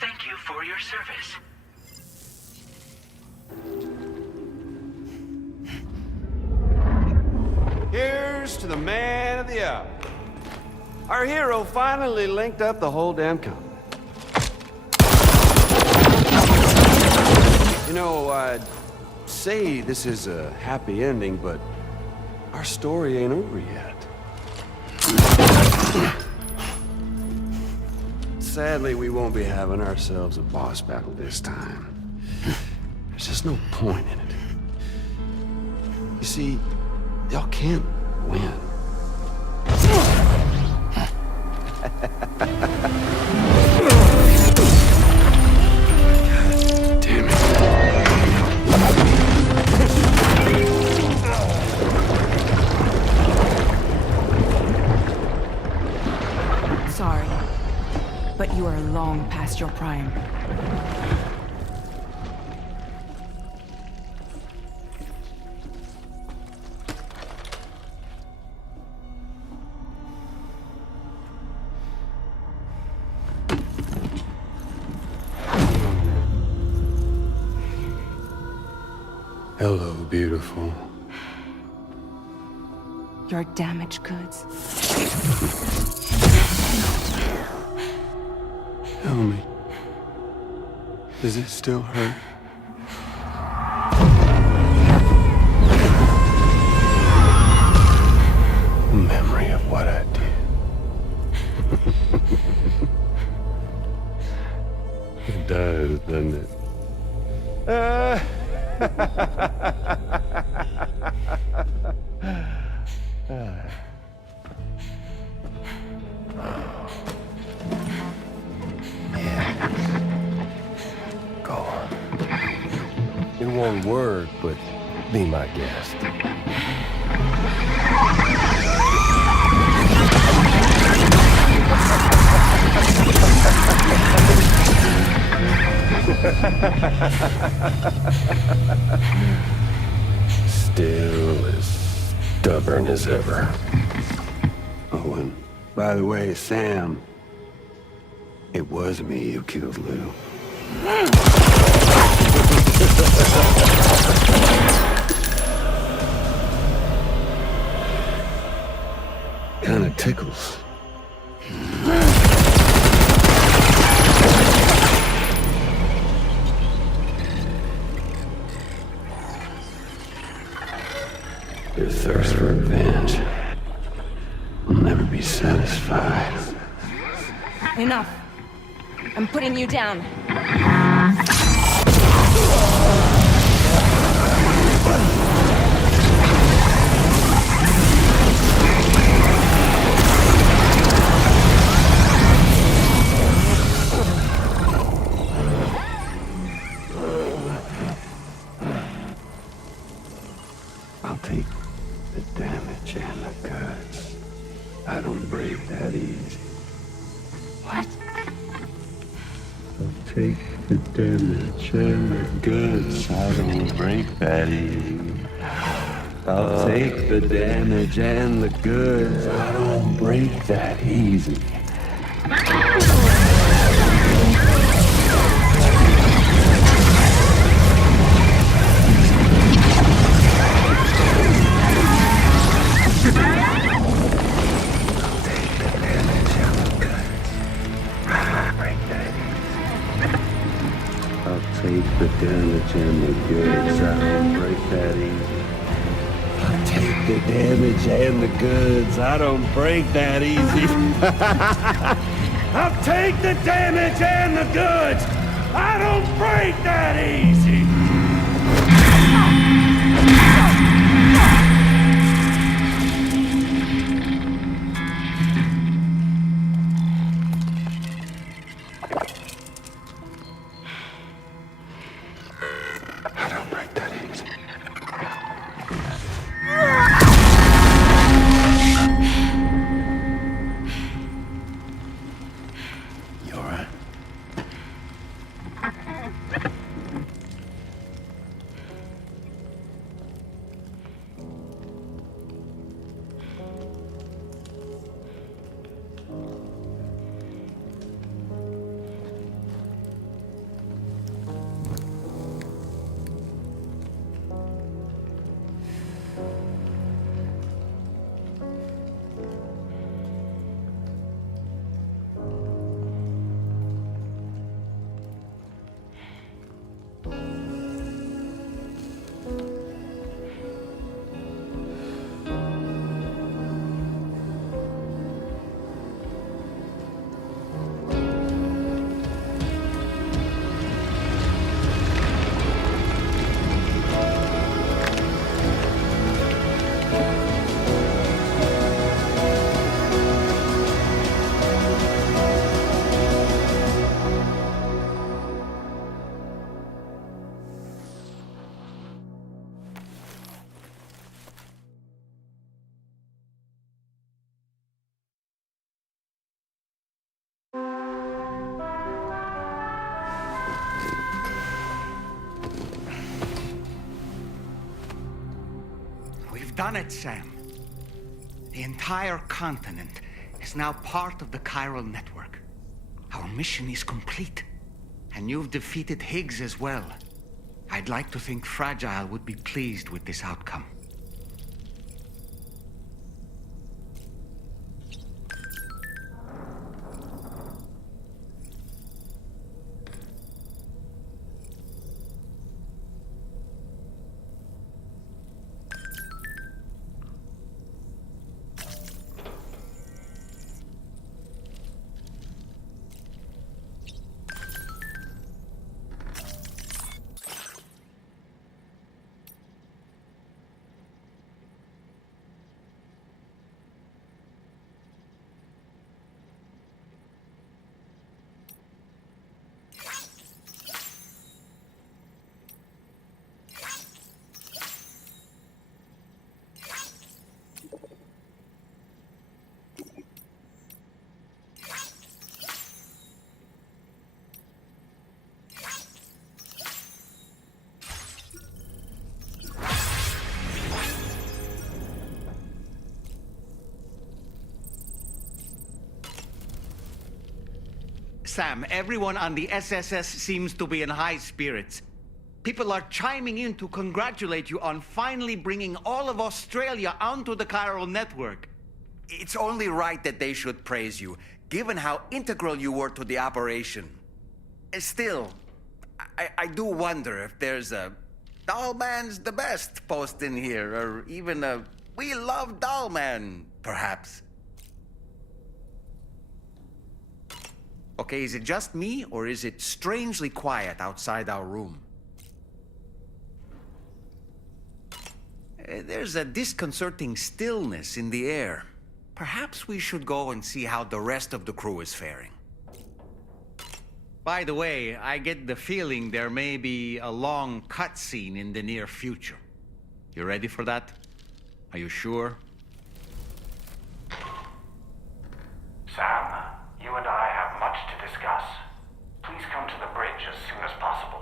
Thank you for your service. Here's to the man of the hour. Our hero finally linked up the whole damn continent. You know, I'd say this is a happy ending, but our story ain't over yet. Sadly, we won't be having ourselves a boss battle this time. There's just no point in it. You see, y'all can't win. Damn it. Sorry, but you are long past your prime. Hello, beautiful. Your damaged goods. Tell me, does it still hurt? Memory of what I did. It does, doesn't it? Go on. In one word, but be my guest. Still as stubborn as ever. Oh, and by the way, Sam, it was me who killed Lou. Kinda tickles. Your thirst for revenge will never be satisfied. Enough. I'm putting you down. I'll take the damage and the goods. I don't break that easy. What? I'll take the damage and the goods. I don't break that easy. I'll take the damage and the goods. I don't break that easy. Take the damage and the goods. I don't break that easy. I'll take the damage and the goods. I don't break that easy. I'll take the damage and the goods. I don't break that easy. We've done it, Sam. The entire continent is now part of the chiral network. Our mission is complete. And you've defeated Higgs as well. I'd like to think Fragile would be pleased with this outcome. Sam, everyone on the SSS seems to be in high spirits. People are chiming in to congratulate you on finally bringing all of Australia onto the chiral network. It's only right that they should praise you, given how integral you were to the operation. Still, I do wonder if there's a Dollman's the best post in here, or even a We Love Dollman, perhaps. Okay, is it just me, or is it strangely quiet outside our room? There's a disconcerting stillness in the air. Perhaps we should go and see how the rest of the crew is faring. By the way, I get the feeling there may be a long cutscene in the near future. You ready for that? Are you sure? Sam, you and I have much to discuss. Please come to the bridge as soon as possible.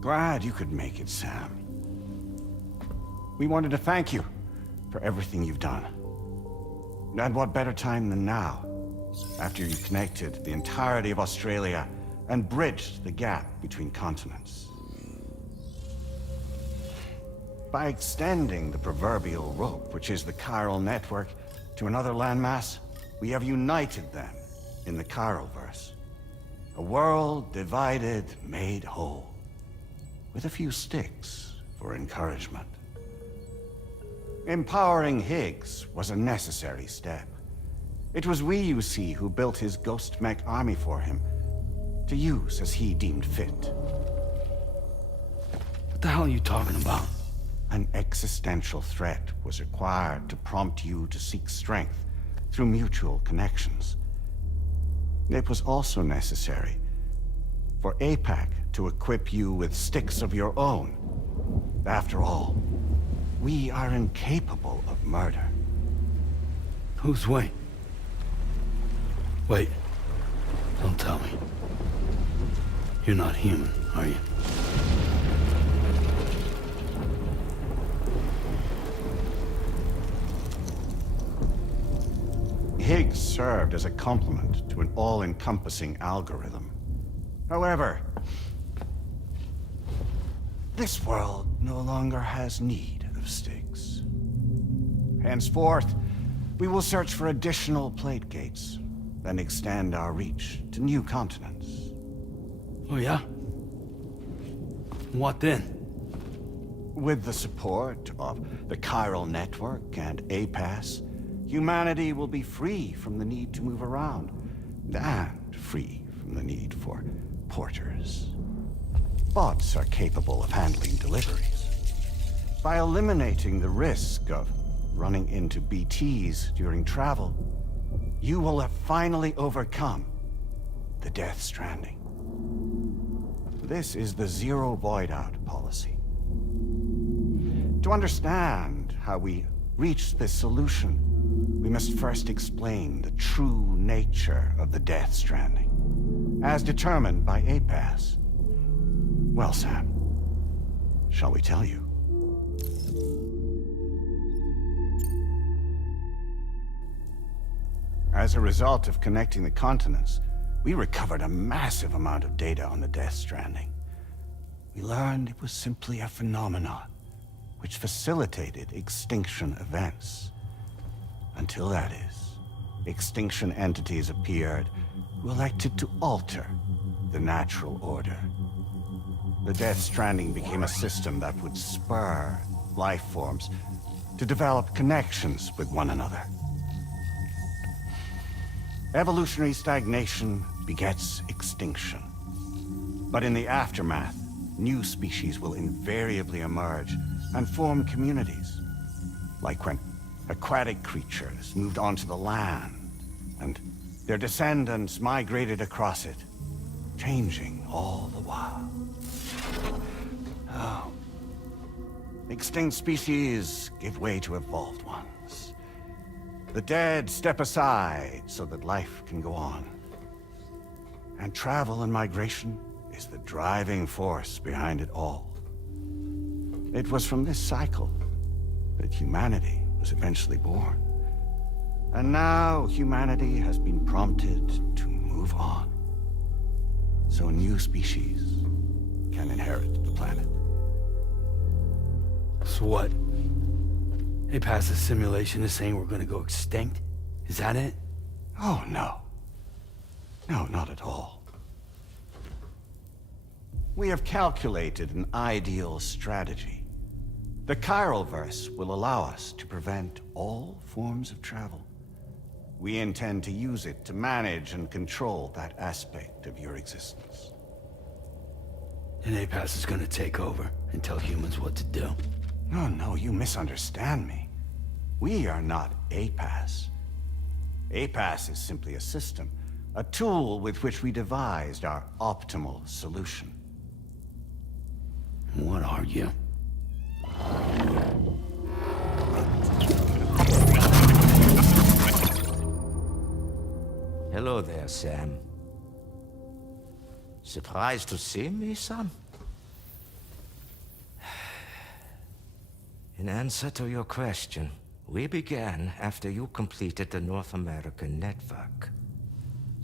Glad you could make it, Sam. We wanted to thank you for everything you've done. And what better time than now, after you connected the entirety of Australia and bridged the gap between continents. By extending the proverbial rope, which is the chiral network, to another landmass, we have united them in the Chiralverse. A world divided, made whole. With a few sticks for encouragement. Empowering Higgs was a necessary step. It was we, you see, who built his ghost mech army for him, to use as he deemed fit. What the hell are you talking about? An existential threat was required to prompt you to seek strength through mutual connections. It was also necessary for APAC to equip you with sticks of your own. After all, we are incapable of murder. Who's we? Wait. Don't tell me. You're not human, are you? Higgs served as a complement to an all-encompassing algorithm. However, this world no longer has need of sticks. Henceforth, we will search for additional plate gates, then extend our reach to new continents. Oh yeah? What then? With the support of the chiral network and APAS, humanity will be free from the need to move around, and free from the need for porters. Bots are capable of handling deliveries. By eliminating the risk of running into BTs during travel, you will have finally overcome the Death Stranding. This is the Zero Void Out policy. To understand how we reached this solution, we must first explain the true nature of the Death Stranding, as determined by APAS. Well, Sam, Shall we tell you? As a result of connecting the continents, we recovered a massive amount of data on the Death Stranding. We learned it was simply a phenomenon which facilitated extinction events. Until that is, extinction entities appeared who elected to alter the natural order. The Death Stranding became a system that would spur life forms to develop connections with one another. Evolutionary stagnation begets extinction. But in the aftermath, new species will invariably emerge and form communities. Like when aquatic creatures moved onto the land, and their descendants migrated across it, changing all the while. Oh. Extinct species give way to evolved ones. The dead step aside so that life can go on. And travel and migration is the driving force behind it all. It was from this cycle that humanity was eventually born. And now humanity has been prompted to move on. So new species can inherit the planet. So what? APAS's simulation is saying we're gonna go extinct? Is that it? Oh, no. No, not at all. We have calculated an ideal strategy. The Chiralverse will allow us to prevent all forms of travel. We intend to use it to manage and control that aspect of your existence. And APAS is gonna take over and tell humans what to do? No, you misunderstand me. We are not APAS. APAS is simply a system, a tool with which we devised our optimal solution. What are you? Hello there, Sam. Surprised to see me, son? In answer to your question, we began after you completed the North American network.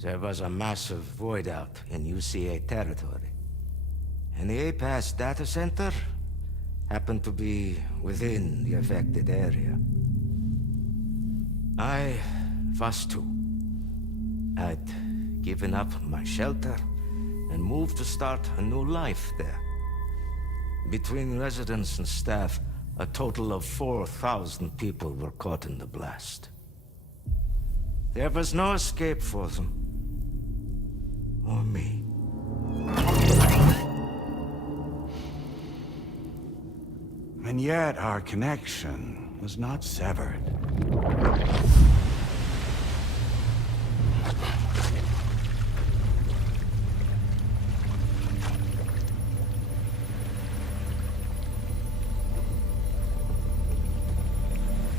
There was a massive void out in UCA territory, and the APAS data center happened to be within the affected area. I was too. I'd given up my shelter and moved to start a new life there. Between residents and staff, a total of 4,000 people were caught in the blast. There was no escape for them. Or me. And yet our connection was not severed.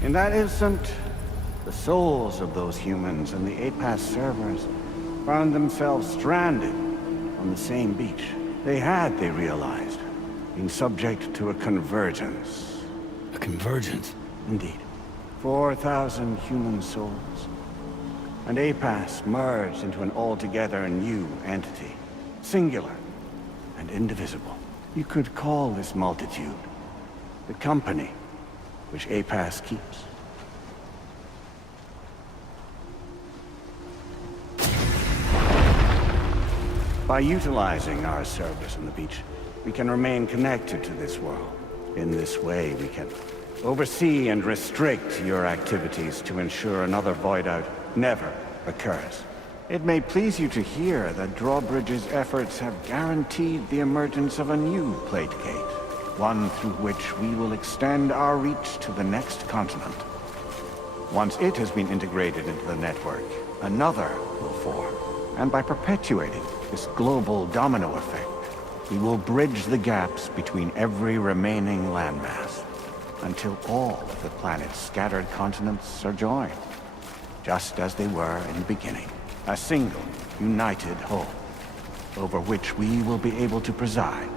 In that instant, the souls of those humans and the APAS servers found themselves stranded on the same beach. They realized, been subject to a convergence. A convergence? Indeed. 4,000 human souls. And APAS merged into an altogether new entity. Singular and indivisible. You could call this multitude the company which APAS keeps. By utilizing our servers on the beach, we can remain connected to this world. In this way, we can oversee and restrict your activities to ensure another void out never occurs. It may please you to hear that Drawbridge's efforts have guaranteed the emergence of a new plate gate. One through which we will extend our reach to the next continent. Once it has been integrated into the network, another will form. And by perpetuating this global domino effect, we will bridge the gaps between every remaining landmass, until all of the planet's scattered continents are joined, just as they were in the beginning. A single, united whole, over which we will be able to preside.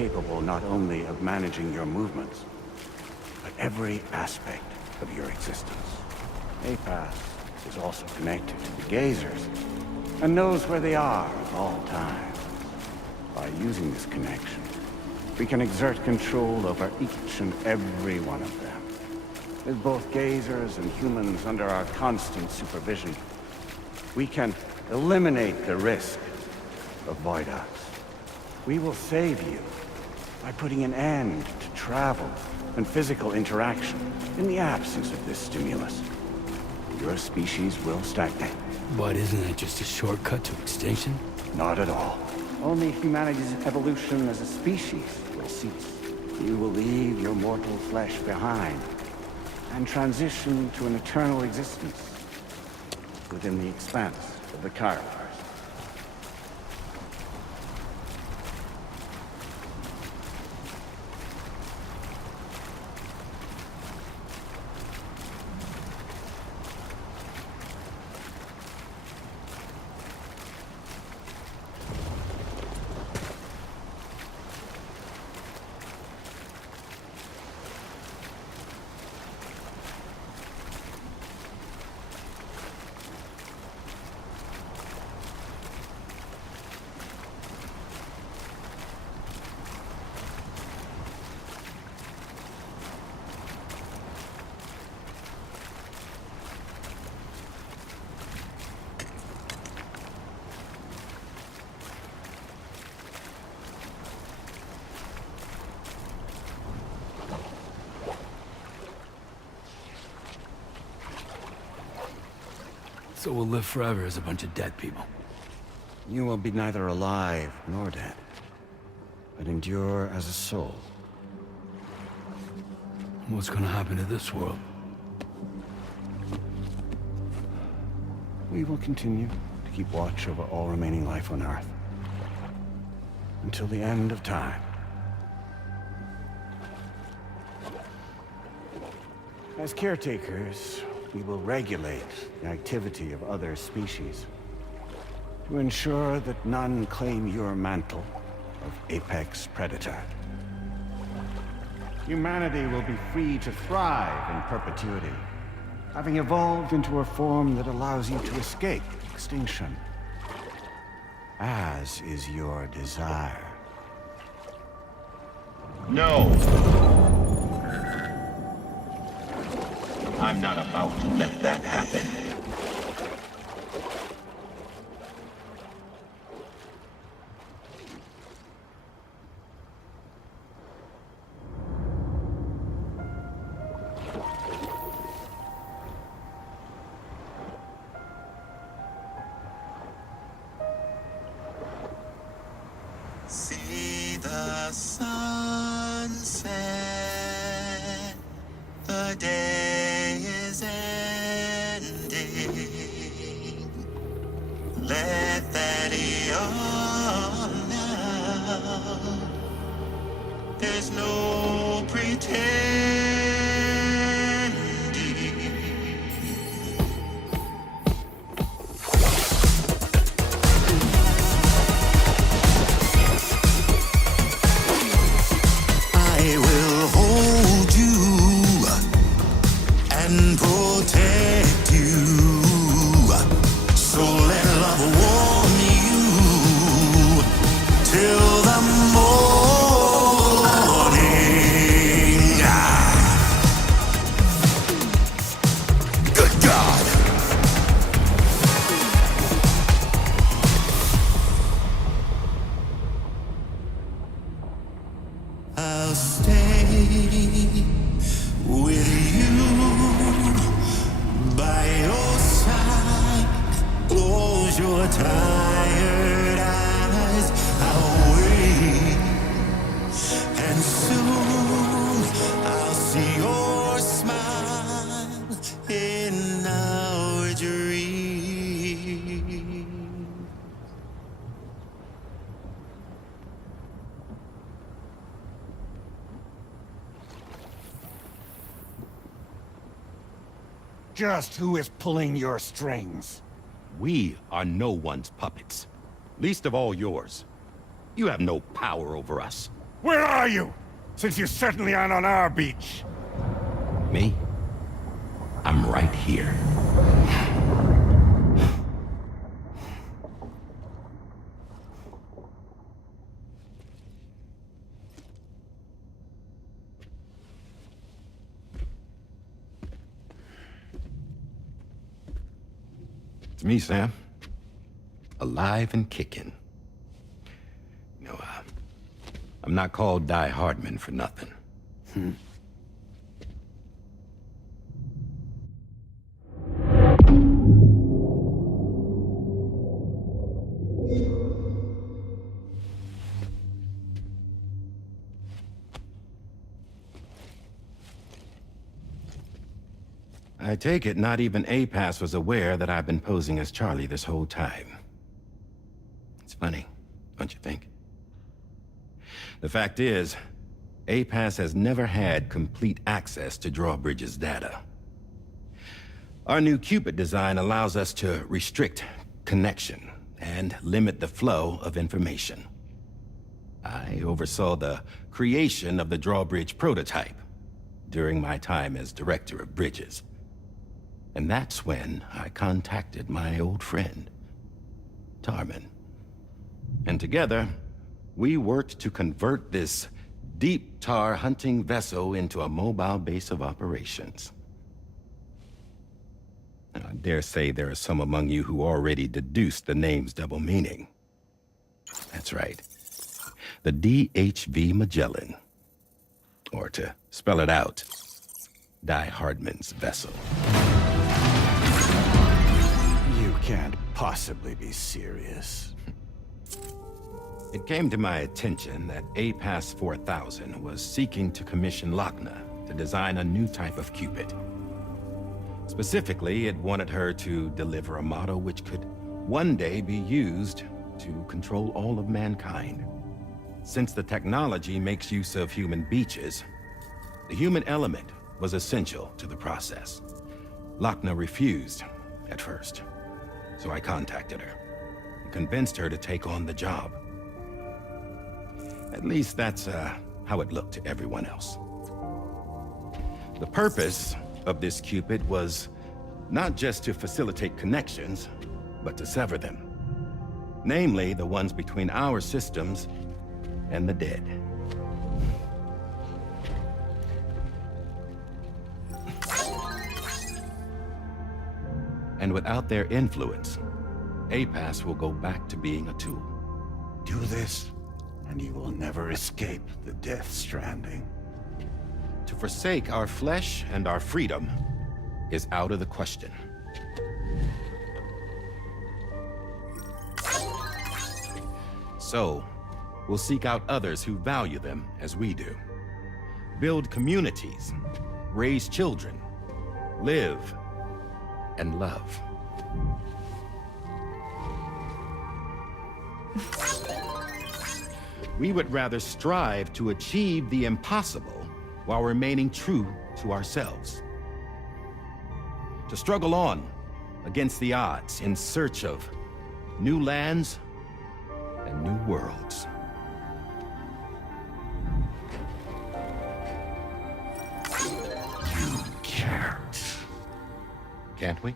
capable not only of managing your movements, but every aspect of your existence. APAS is also connected to the gazers, and knows where they are at all times. By using this connection, we can exert control over each and every one of them. With both gazers and humans under our constant supervision, we can eliminate the risk of Voidas. We will save you by putting an end to travel and physical interaction in the absence of this stimulus. Your species will stagnate. But isn't that just a shortcut to extinction? Not at all. Only humanity's evolution as a species will cease. You will leave your mortal flesh behind and transition to an eternal existence within the expanse of the Chiron. So we'll live forever as a bunch of dead people. You will be neither alive nor dead, but endure as a soul. What's gonna happen to this world? We will continue to keep watch over all remaining life on Earth. Until the end of time. As caretakers, we will regulate the activity of other species to ensure that none claim your mantle of apex predator. Humanity will be free to thrive in perpetuity, having evolved into a form that allows you to escape extinction, as is your desire. No! I'm not about to let that happen. See the sunset, the day is ending. Let that yawn now. There's no pretending. I will hold you and protect you. So let love warm you till the morning. Good God. I'll stay with you by your side. Close your tired eyes. I'll wait, and soon I'll see your smile in our dream. Just who is pulling your strings? We are no one's puppets. Least of all yours. You have no power over us. Where are you? Since you certainly aren't on our beach. Me? I'm right here. It's me, Sam. Alive and kicking. You know, I'm not called Die Hardman for nothing. I take it not even APAS was aware that I've been posing as Charlie this whole time. It's funny, don't you think? The fact is, APAS has never had complete access to Drawbridge's data. Our new Cupid design allows us to restrict connection and limit the flow of information. I oversaw the creation of the Drawbridge prototype during my time as Director of Bridges. And that's when I contacted my old friend, Tarman. And together, we worked to convert this deep tar hunting vessel into a mobile base of operations. I dare say there are some among you who already deduced the name's double meaning. That's right. The DHV Magellan. Or to spell it out, Die Hardman's vessel. You can't possibly be serious. It came to my attention that APAS 4000 was seeking to commission Lochner to design a new type of Cupid. Specifically, it wanted her to deliver a model which could one day be used to control all of mankind. Since the technology makes use of human beaches, the human element was essential to the process. Lochner refused at first, so I contacted her and convinced her to take on the job. At least that's how it looked to everyone else. The purpose of this Cupid was not just to facilitate connections, but to sever them. Namely, the ones between our systems and the dead. And without their influence, APAS will go back to being a tool. Do this, and you will never escape the death stranding. To forsake our flesh and our freedom is out of the question. So, we'll seek out others who value them as we do. Build communities, raise children, live, and love. We would rather strive to achieve the impossible while remaining true to ourselves. To struggle on against the odds in search of new lands and new worlds. You can't. Can't we?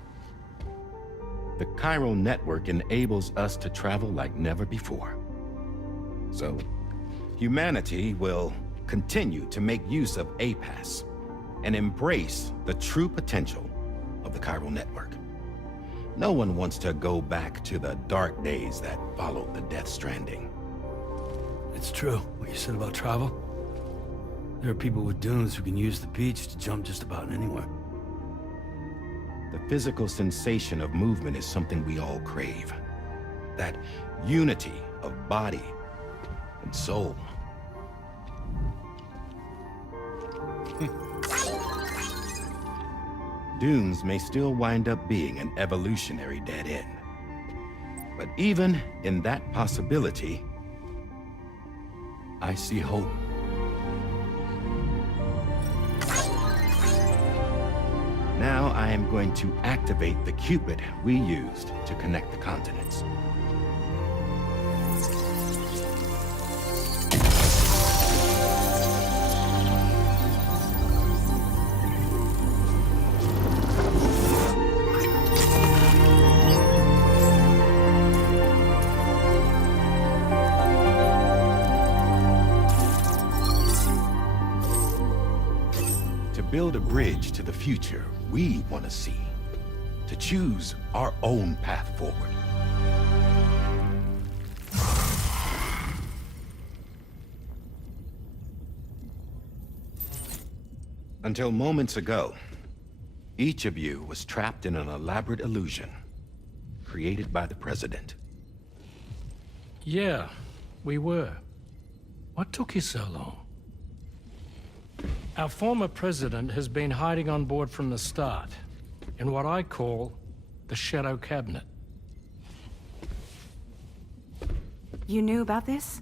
The chiral network enables us to travel like never before. So, humanity will continue to make use of APAS and embrace the true potential of the chiral network. No one wants to go back to the dark days that followed the death stranding. It's true, what you said about travel. There are people with dunes who can use the beach to jump just about anywhere. The physical sensation of movement is something we all crave. That unity of body and soul. Dunes may still wind up being an evolutionary dead end. But even in that possibility, I see hope. Now I am going to activate the Cupid we used to connect the continents. build a bridge to the future we want to see. To choose our own path forward. Until moments ago, each of you was trapped in an elaborate illusion created by the President. Yeah, we were. What took you so long? Our former president has been hiding on board from the start, in what I call the Shadow Cabinet. You knew about this?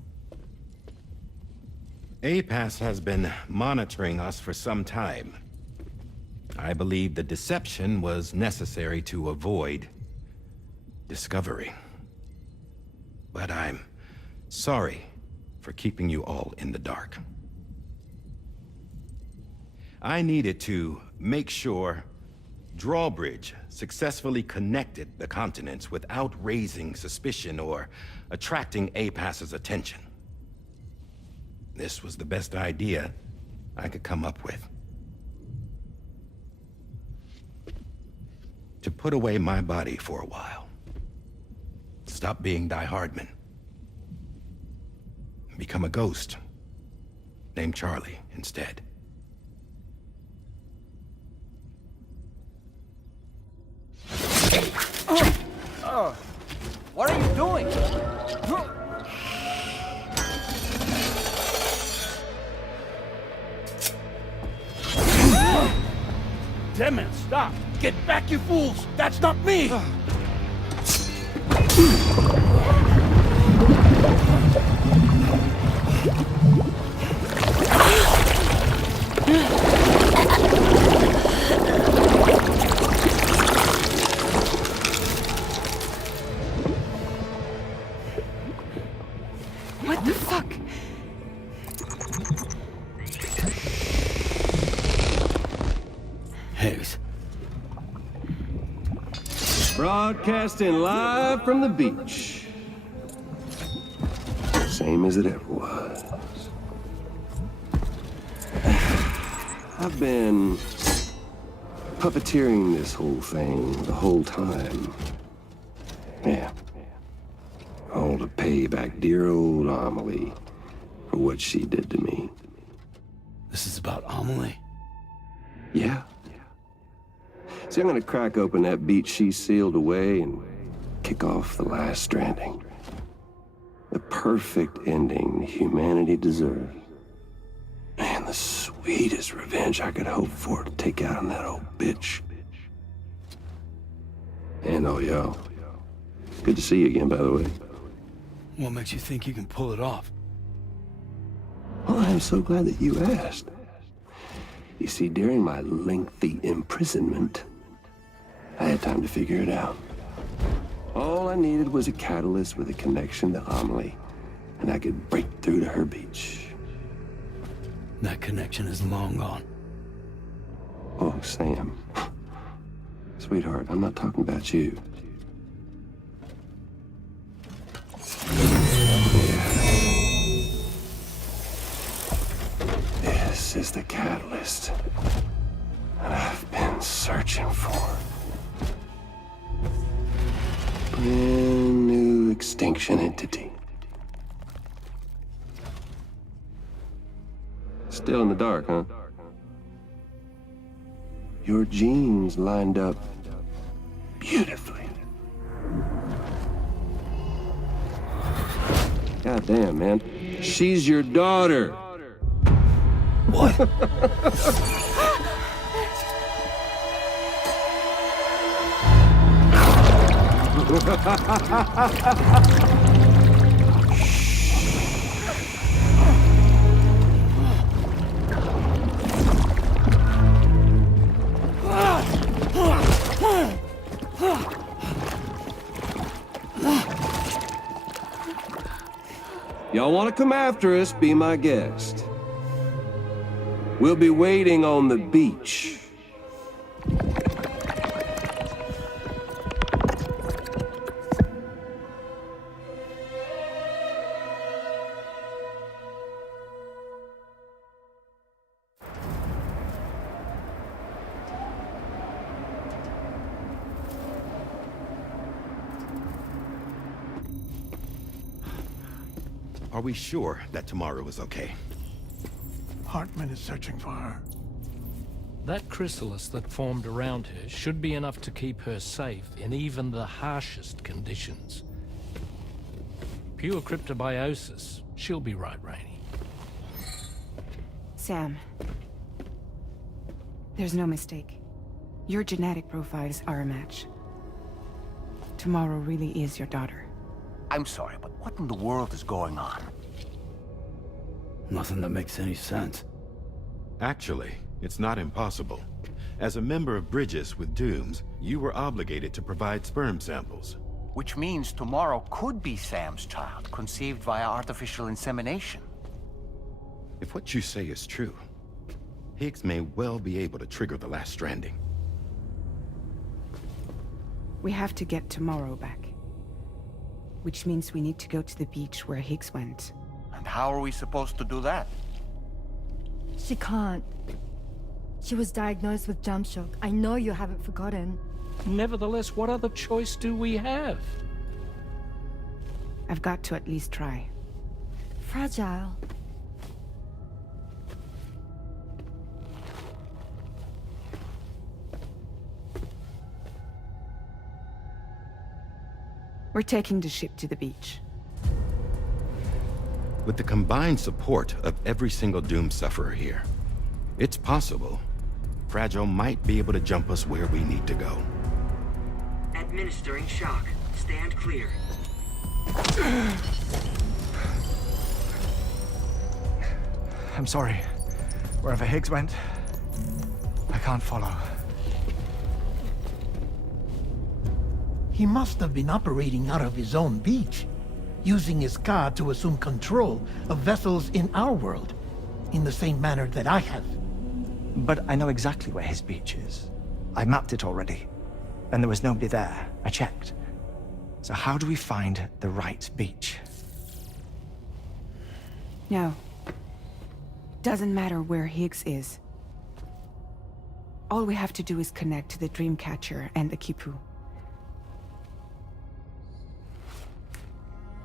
APAS has been monitoring us for some time. I believe the deception was necessary to avoid discovery. But I'm sorry for keeping you all in the dark. I needed to make sure Drawbridge successfully connected the continents without raising suspicion or attracting APAS's attention. This was the best idea I could come up with. To put away my body for a while. Stop being Die Hardman. Become a ghost. Named Charlie instead. What are you doing? Damn it, stop! Get back, you fools! That's not me! What the fuck? Higgs. Broadcasting live from the beach. Same as it ever was. I've been puppeteering this whole thing the whole time. Yeah. All to pay back dear old Amelie for what she did to me. This is about Amelie? Yeah. See, I'm gonna crack open that beach she sealed away and kick off the last Stranding. The perfect ending humanity deserves. And the sweetest revenge I could hope for to take out on that old bitch. And oh, yo. Good to see you again, by the way. What makes you think you can pull it off? Well, I'm so glad that you asked. You see, during my lengthy imprisonment, I had time to figure it out. All I needed was a catalyst with a connection to Amelie, and I could break through to her beach. That connection is long gone. Oh, Sam. Sweetheart, I'm not talking about you. This is the catalyst that I've been searching for. Brand new extinction entity. Still in the dark, huh? Your genes lined up beautifully. God damn, man. She's your daughter. What? Y'all want to come after us, be my guest. We'll be waiting on the beach. we sure that tomorrow is okay? Hartman is searching for her. That chrysalis that formed around her should be enough to keep her safe in even the harshest conditions. Pure cryptobiosis. She'll be right, Rainey. Sam. There's no mistake. Your genetic profiles are a match. Tomorrow really is your daughter. I'm sorry, but what in the world is going on? Nothing that makes any sense. Actually, it's not impossible. As a member of Bridges with Dooms, you were obligated to provide sperm samples. Which means tomorrow could be Sam's child, conceived via artificial insemination. If what you say is true, Higgs may well be able to trigger the last Stranding. We have to get tomorrow back. Which means we need to go to the beach where Higgs went. And how are we supposed to do that? She can't. She was diagnosed with jump shock. I know you haven't forgotten. Nevertheless, what other choice do we have? I've got to at least try. Fragile. We're taking the ship to the beach. With the combined support of every single Doom sufferer here, it's possible Fragile might be able to jump us where we need to go. Administering shock. Stand clear. I'm sorry. Wherever Higgs went, I can't follow. He must have been operating out of his own beach, using his car to assume control of vessels in our world, in the same manner that I have. But I know exactly where his beach is. I mapped it already, and there was nobody there. I checked. So how do we find the right beach? No. Doesn't matter where Higgs is. All we have to do is connect to the Dreamcatcher and the Kipu.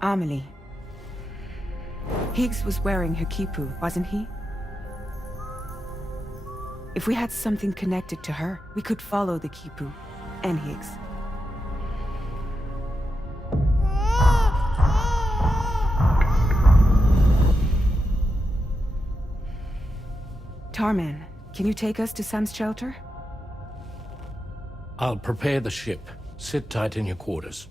Amelie. Higgs was wearing her Kipu, wasn't he? If we had something connected to her, we could follow the Kipu and Higgs. Tarman, can you take us to Sam's shelter? I'll prepare the ship. Sit tight in your quarters.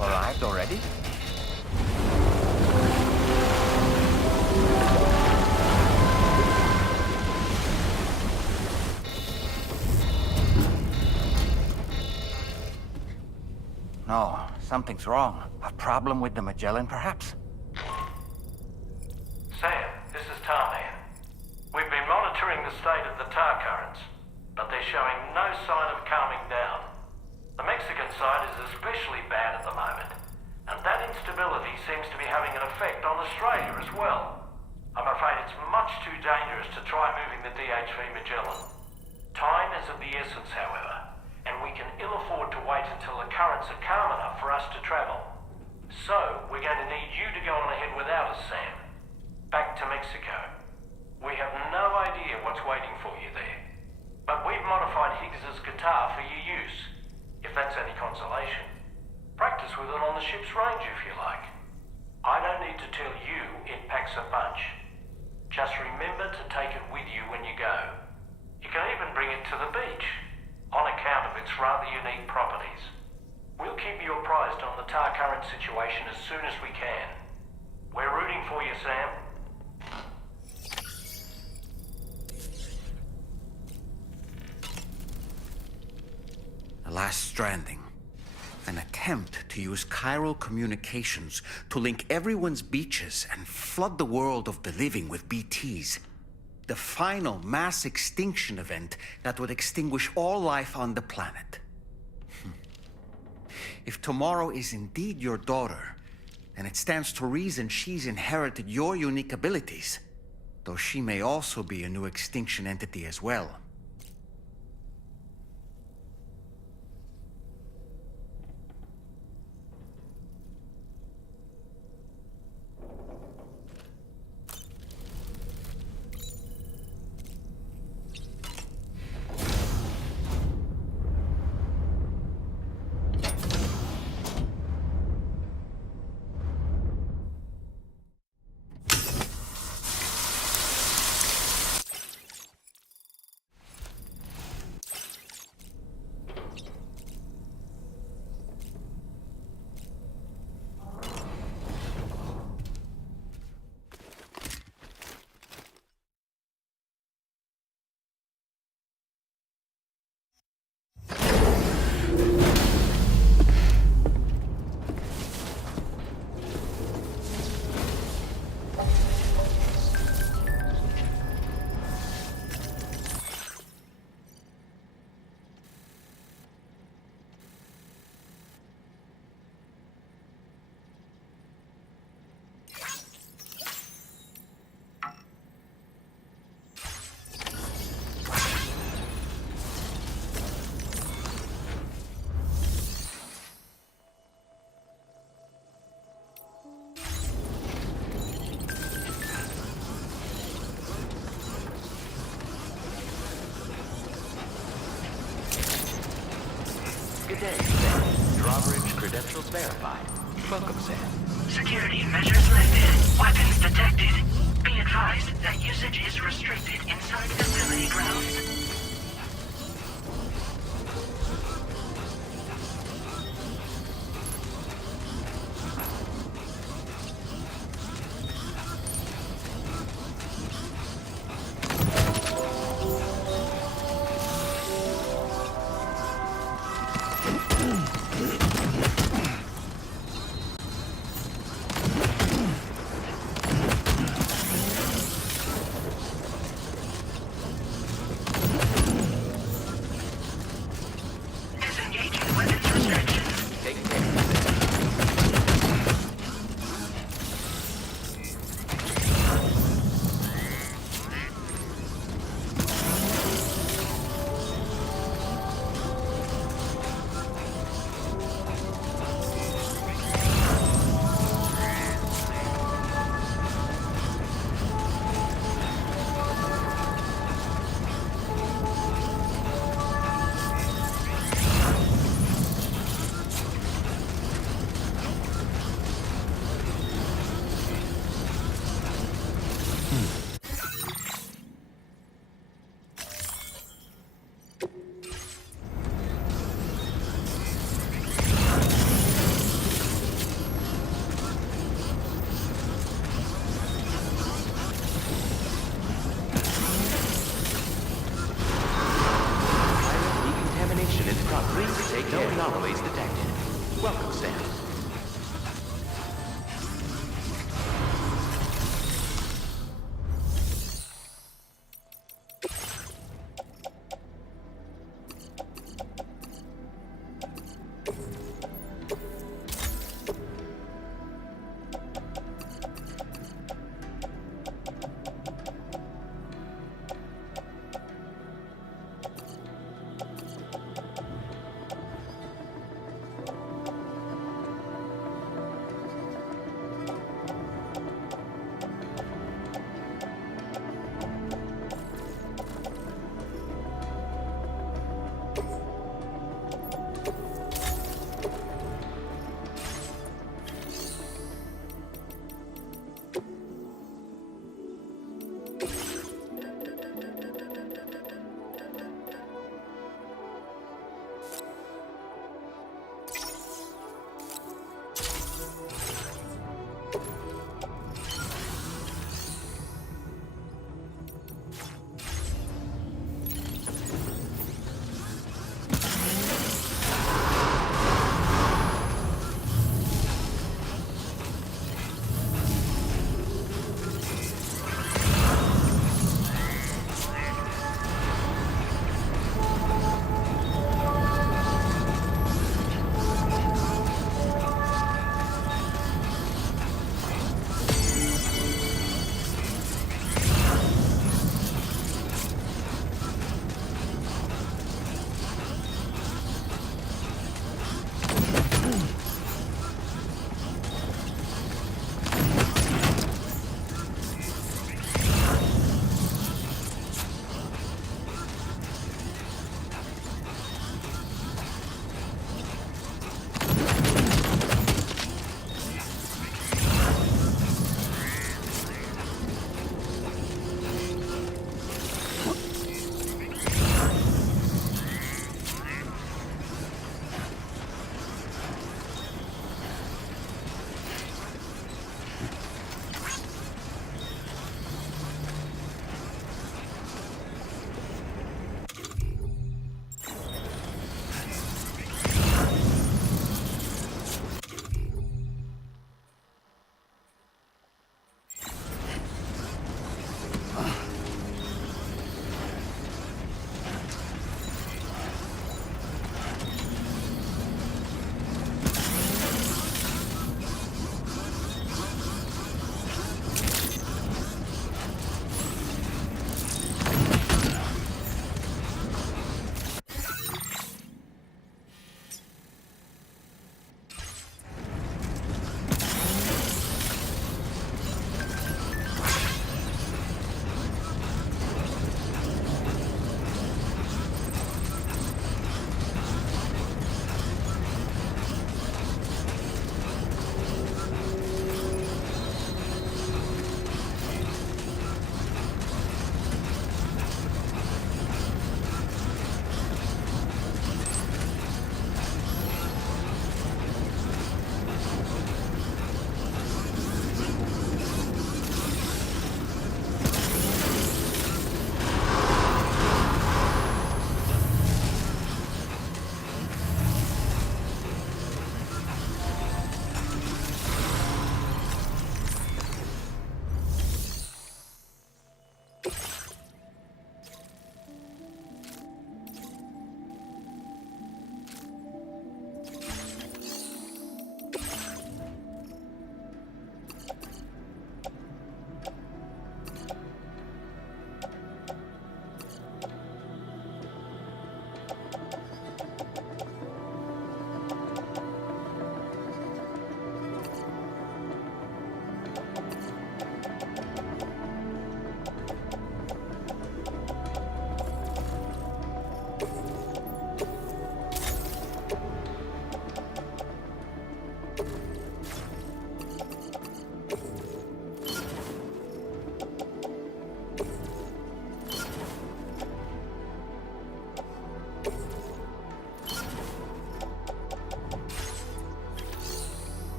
Arrived already? No, something's wrong. A problem with the Magellan, perhaps? Sam, this is Tarman. We've been monitoring the state of the tar currents, but they're showing no sign of calming down. The Mexican side is especially bad at the moment, and that instability seems to be having an effect on Australia as well. I'm afraid it's much too dangerous to try moving the DHV Magellan. Time is of the essence, however, and we can ill afford to wait until the currents are calm enough for us to travel. So, we're going to need you to go on ahead without us, Sam. Back to Mexico. We have no idea what's waiting for you there, but we've modified Higgs's guitar for your use. If that's any consolation. Practice with it on the ship's range if you like. I don't need to tell you it packs a punch. Just remember to take it with you when you go. You can even bring it to the beach, on account of its rather unique properties. We'll keep you apprised on the tar current situation as soon as we can. We're rooting for you, Sam. The last Stranding. An account attempt to use chiral communications to link everyone's beaches and flood the world of the living with BTs. The final mass extinction event that would extinguish all life on the planet. If tomorrow is indeed your daughter, then it stands to reason she's inherited your unique abilities, though she may also be a new extinction entity as well. Good day, Sam. Drawbridge credentials verified. Welcome, Sam. Security measures lifted. Weapons detected. Be advised that usage is restricted inside facility grounds.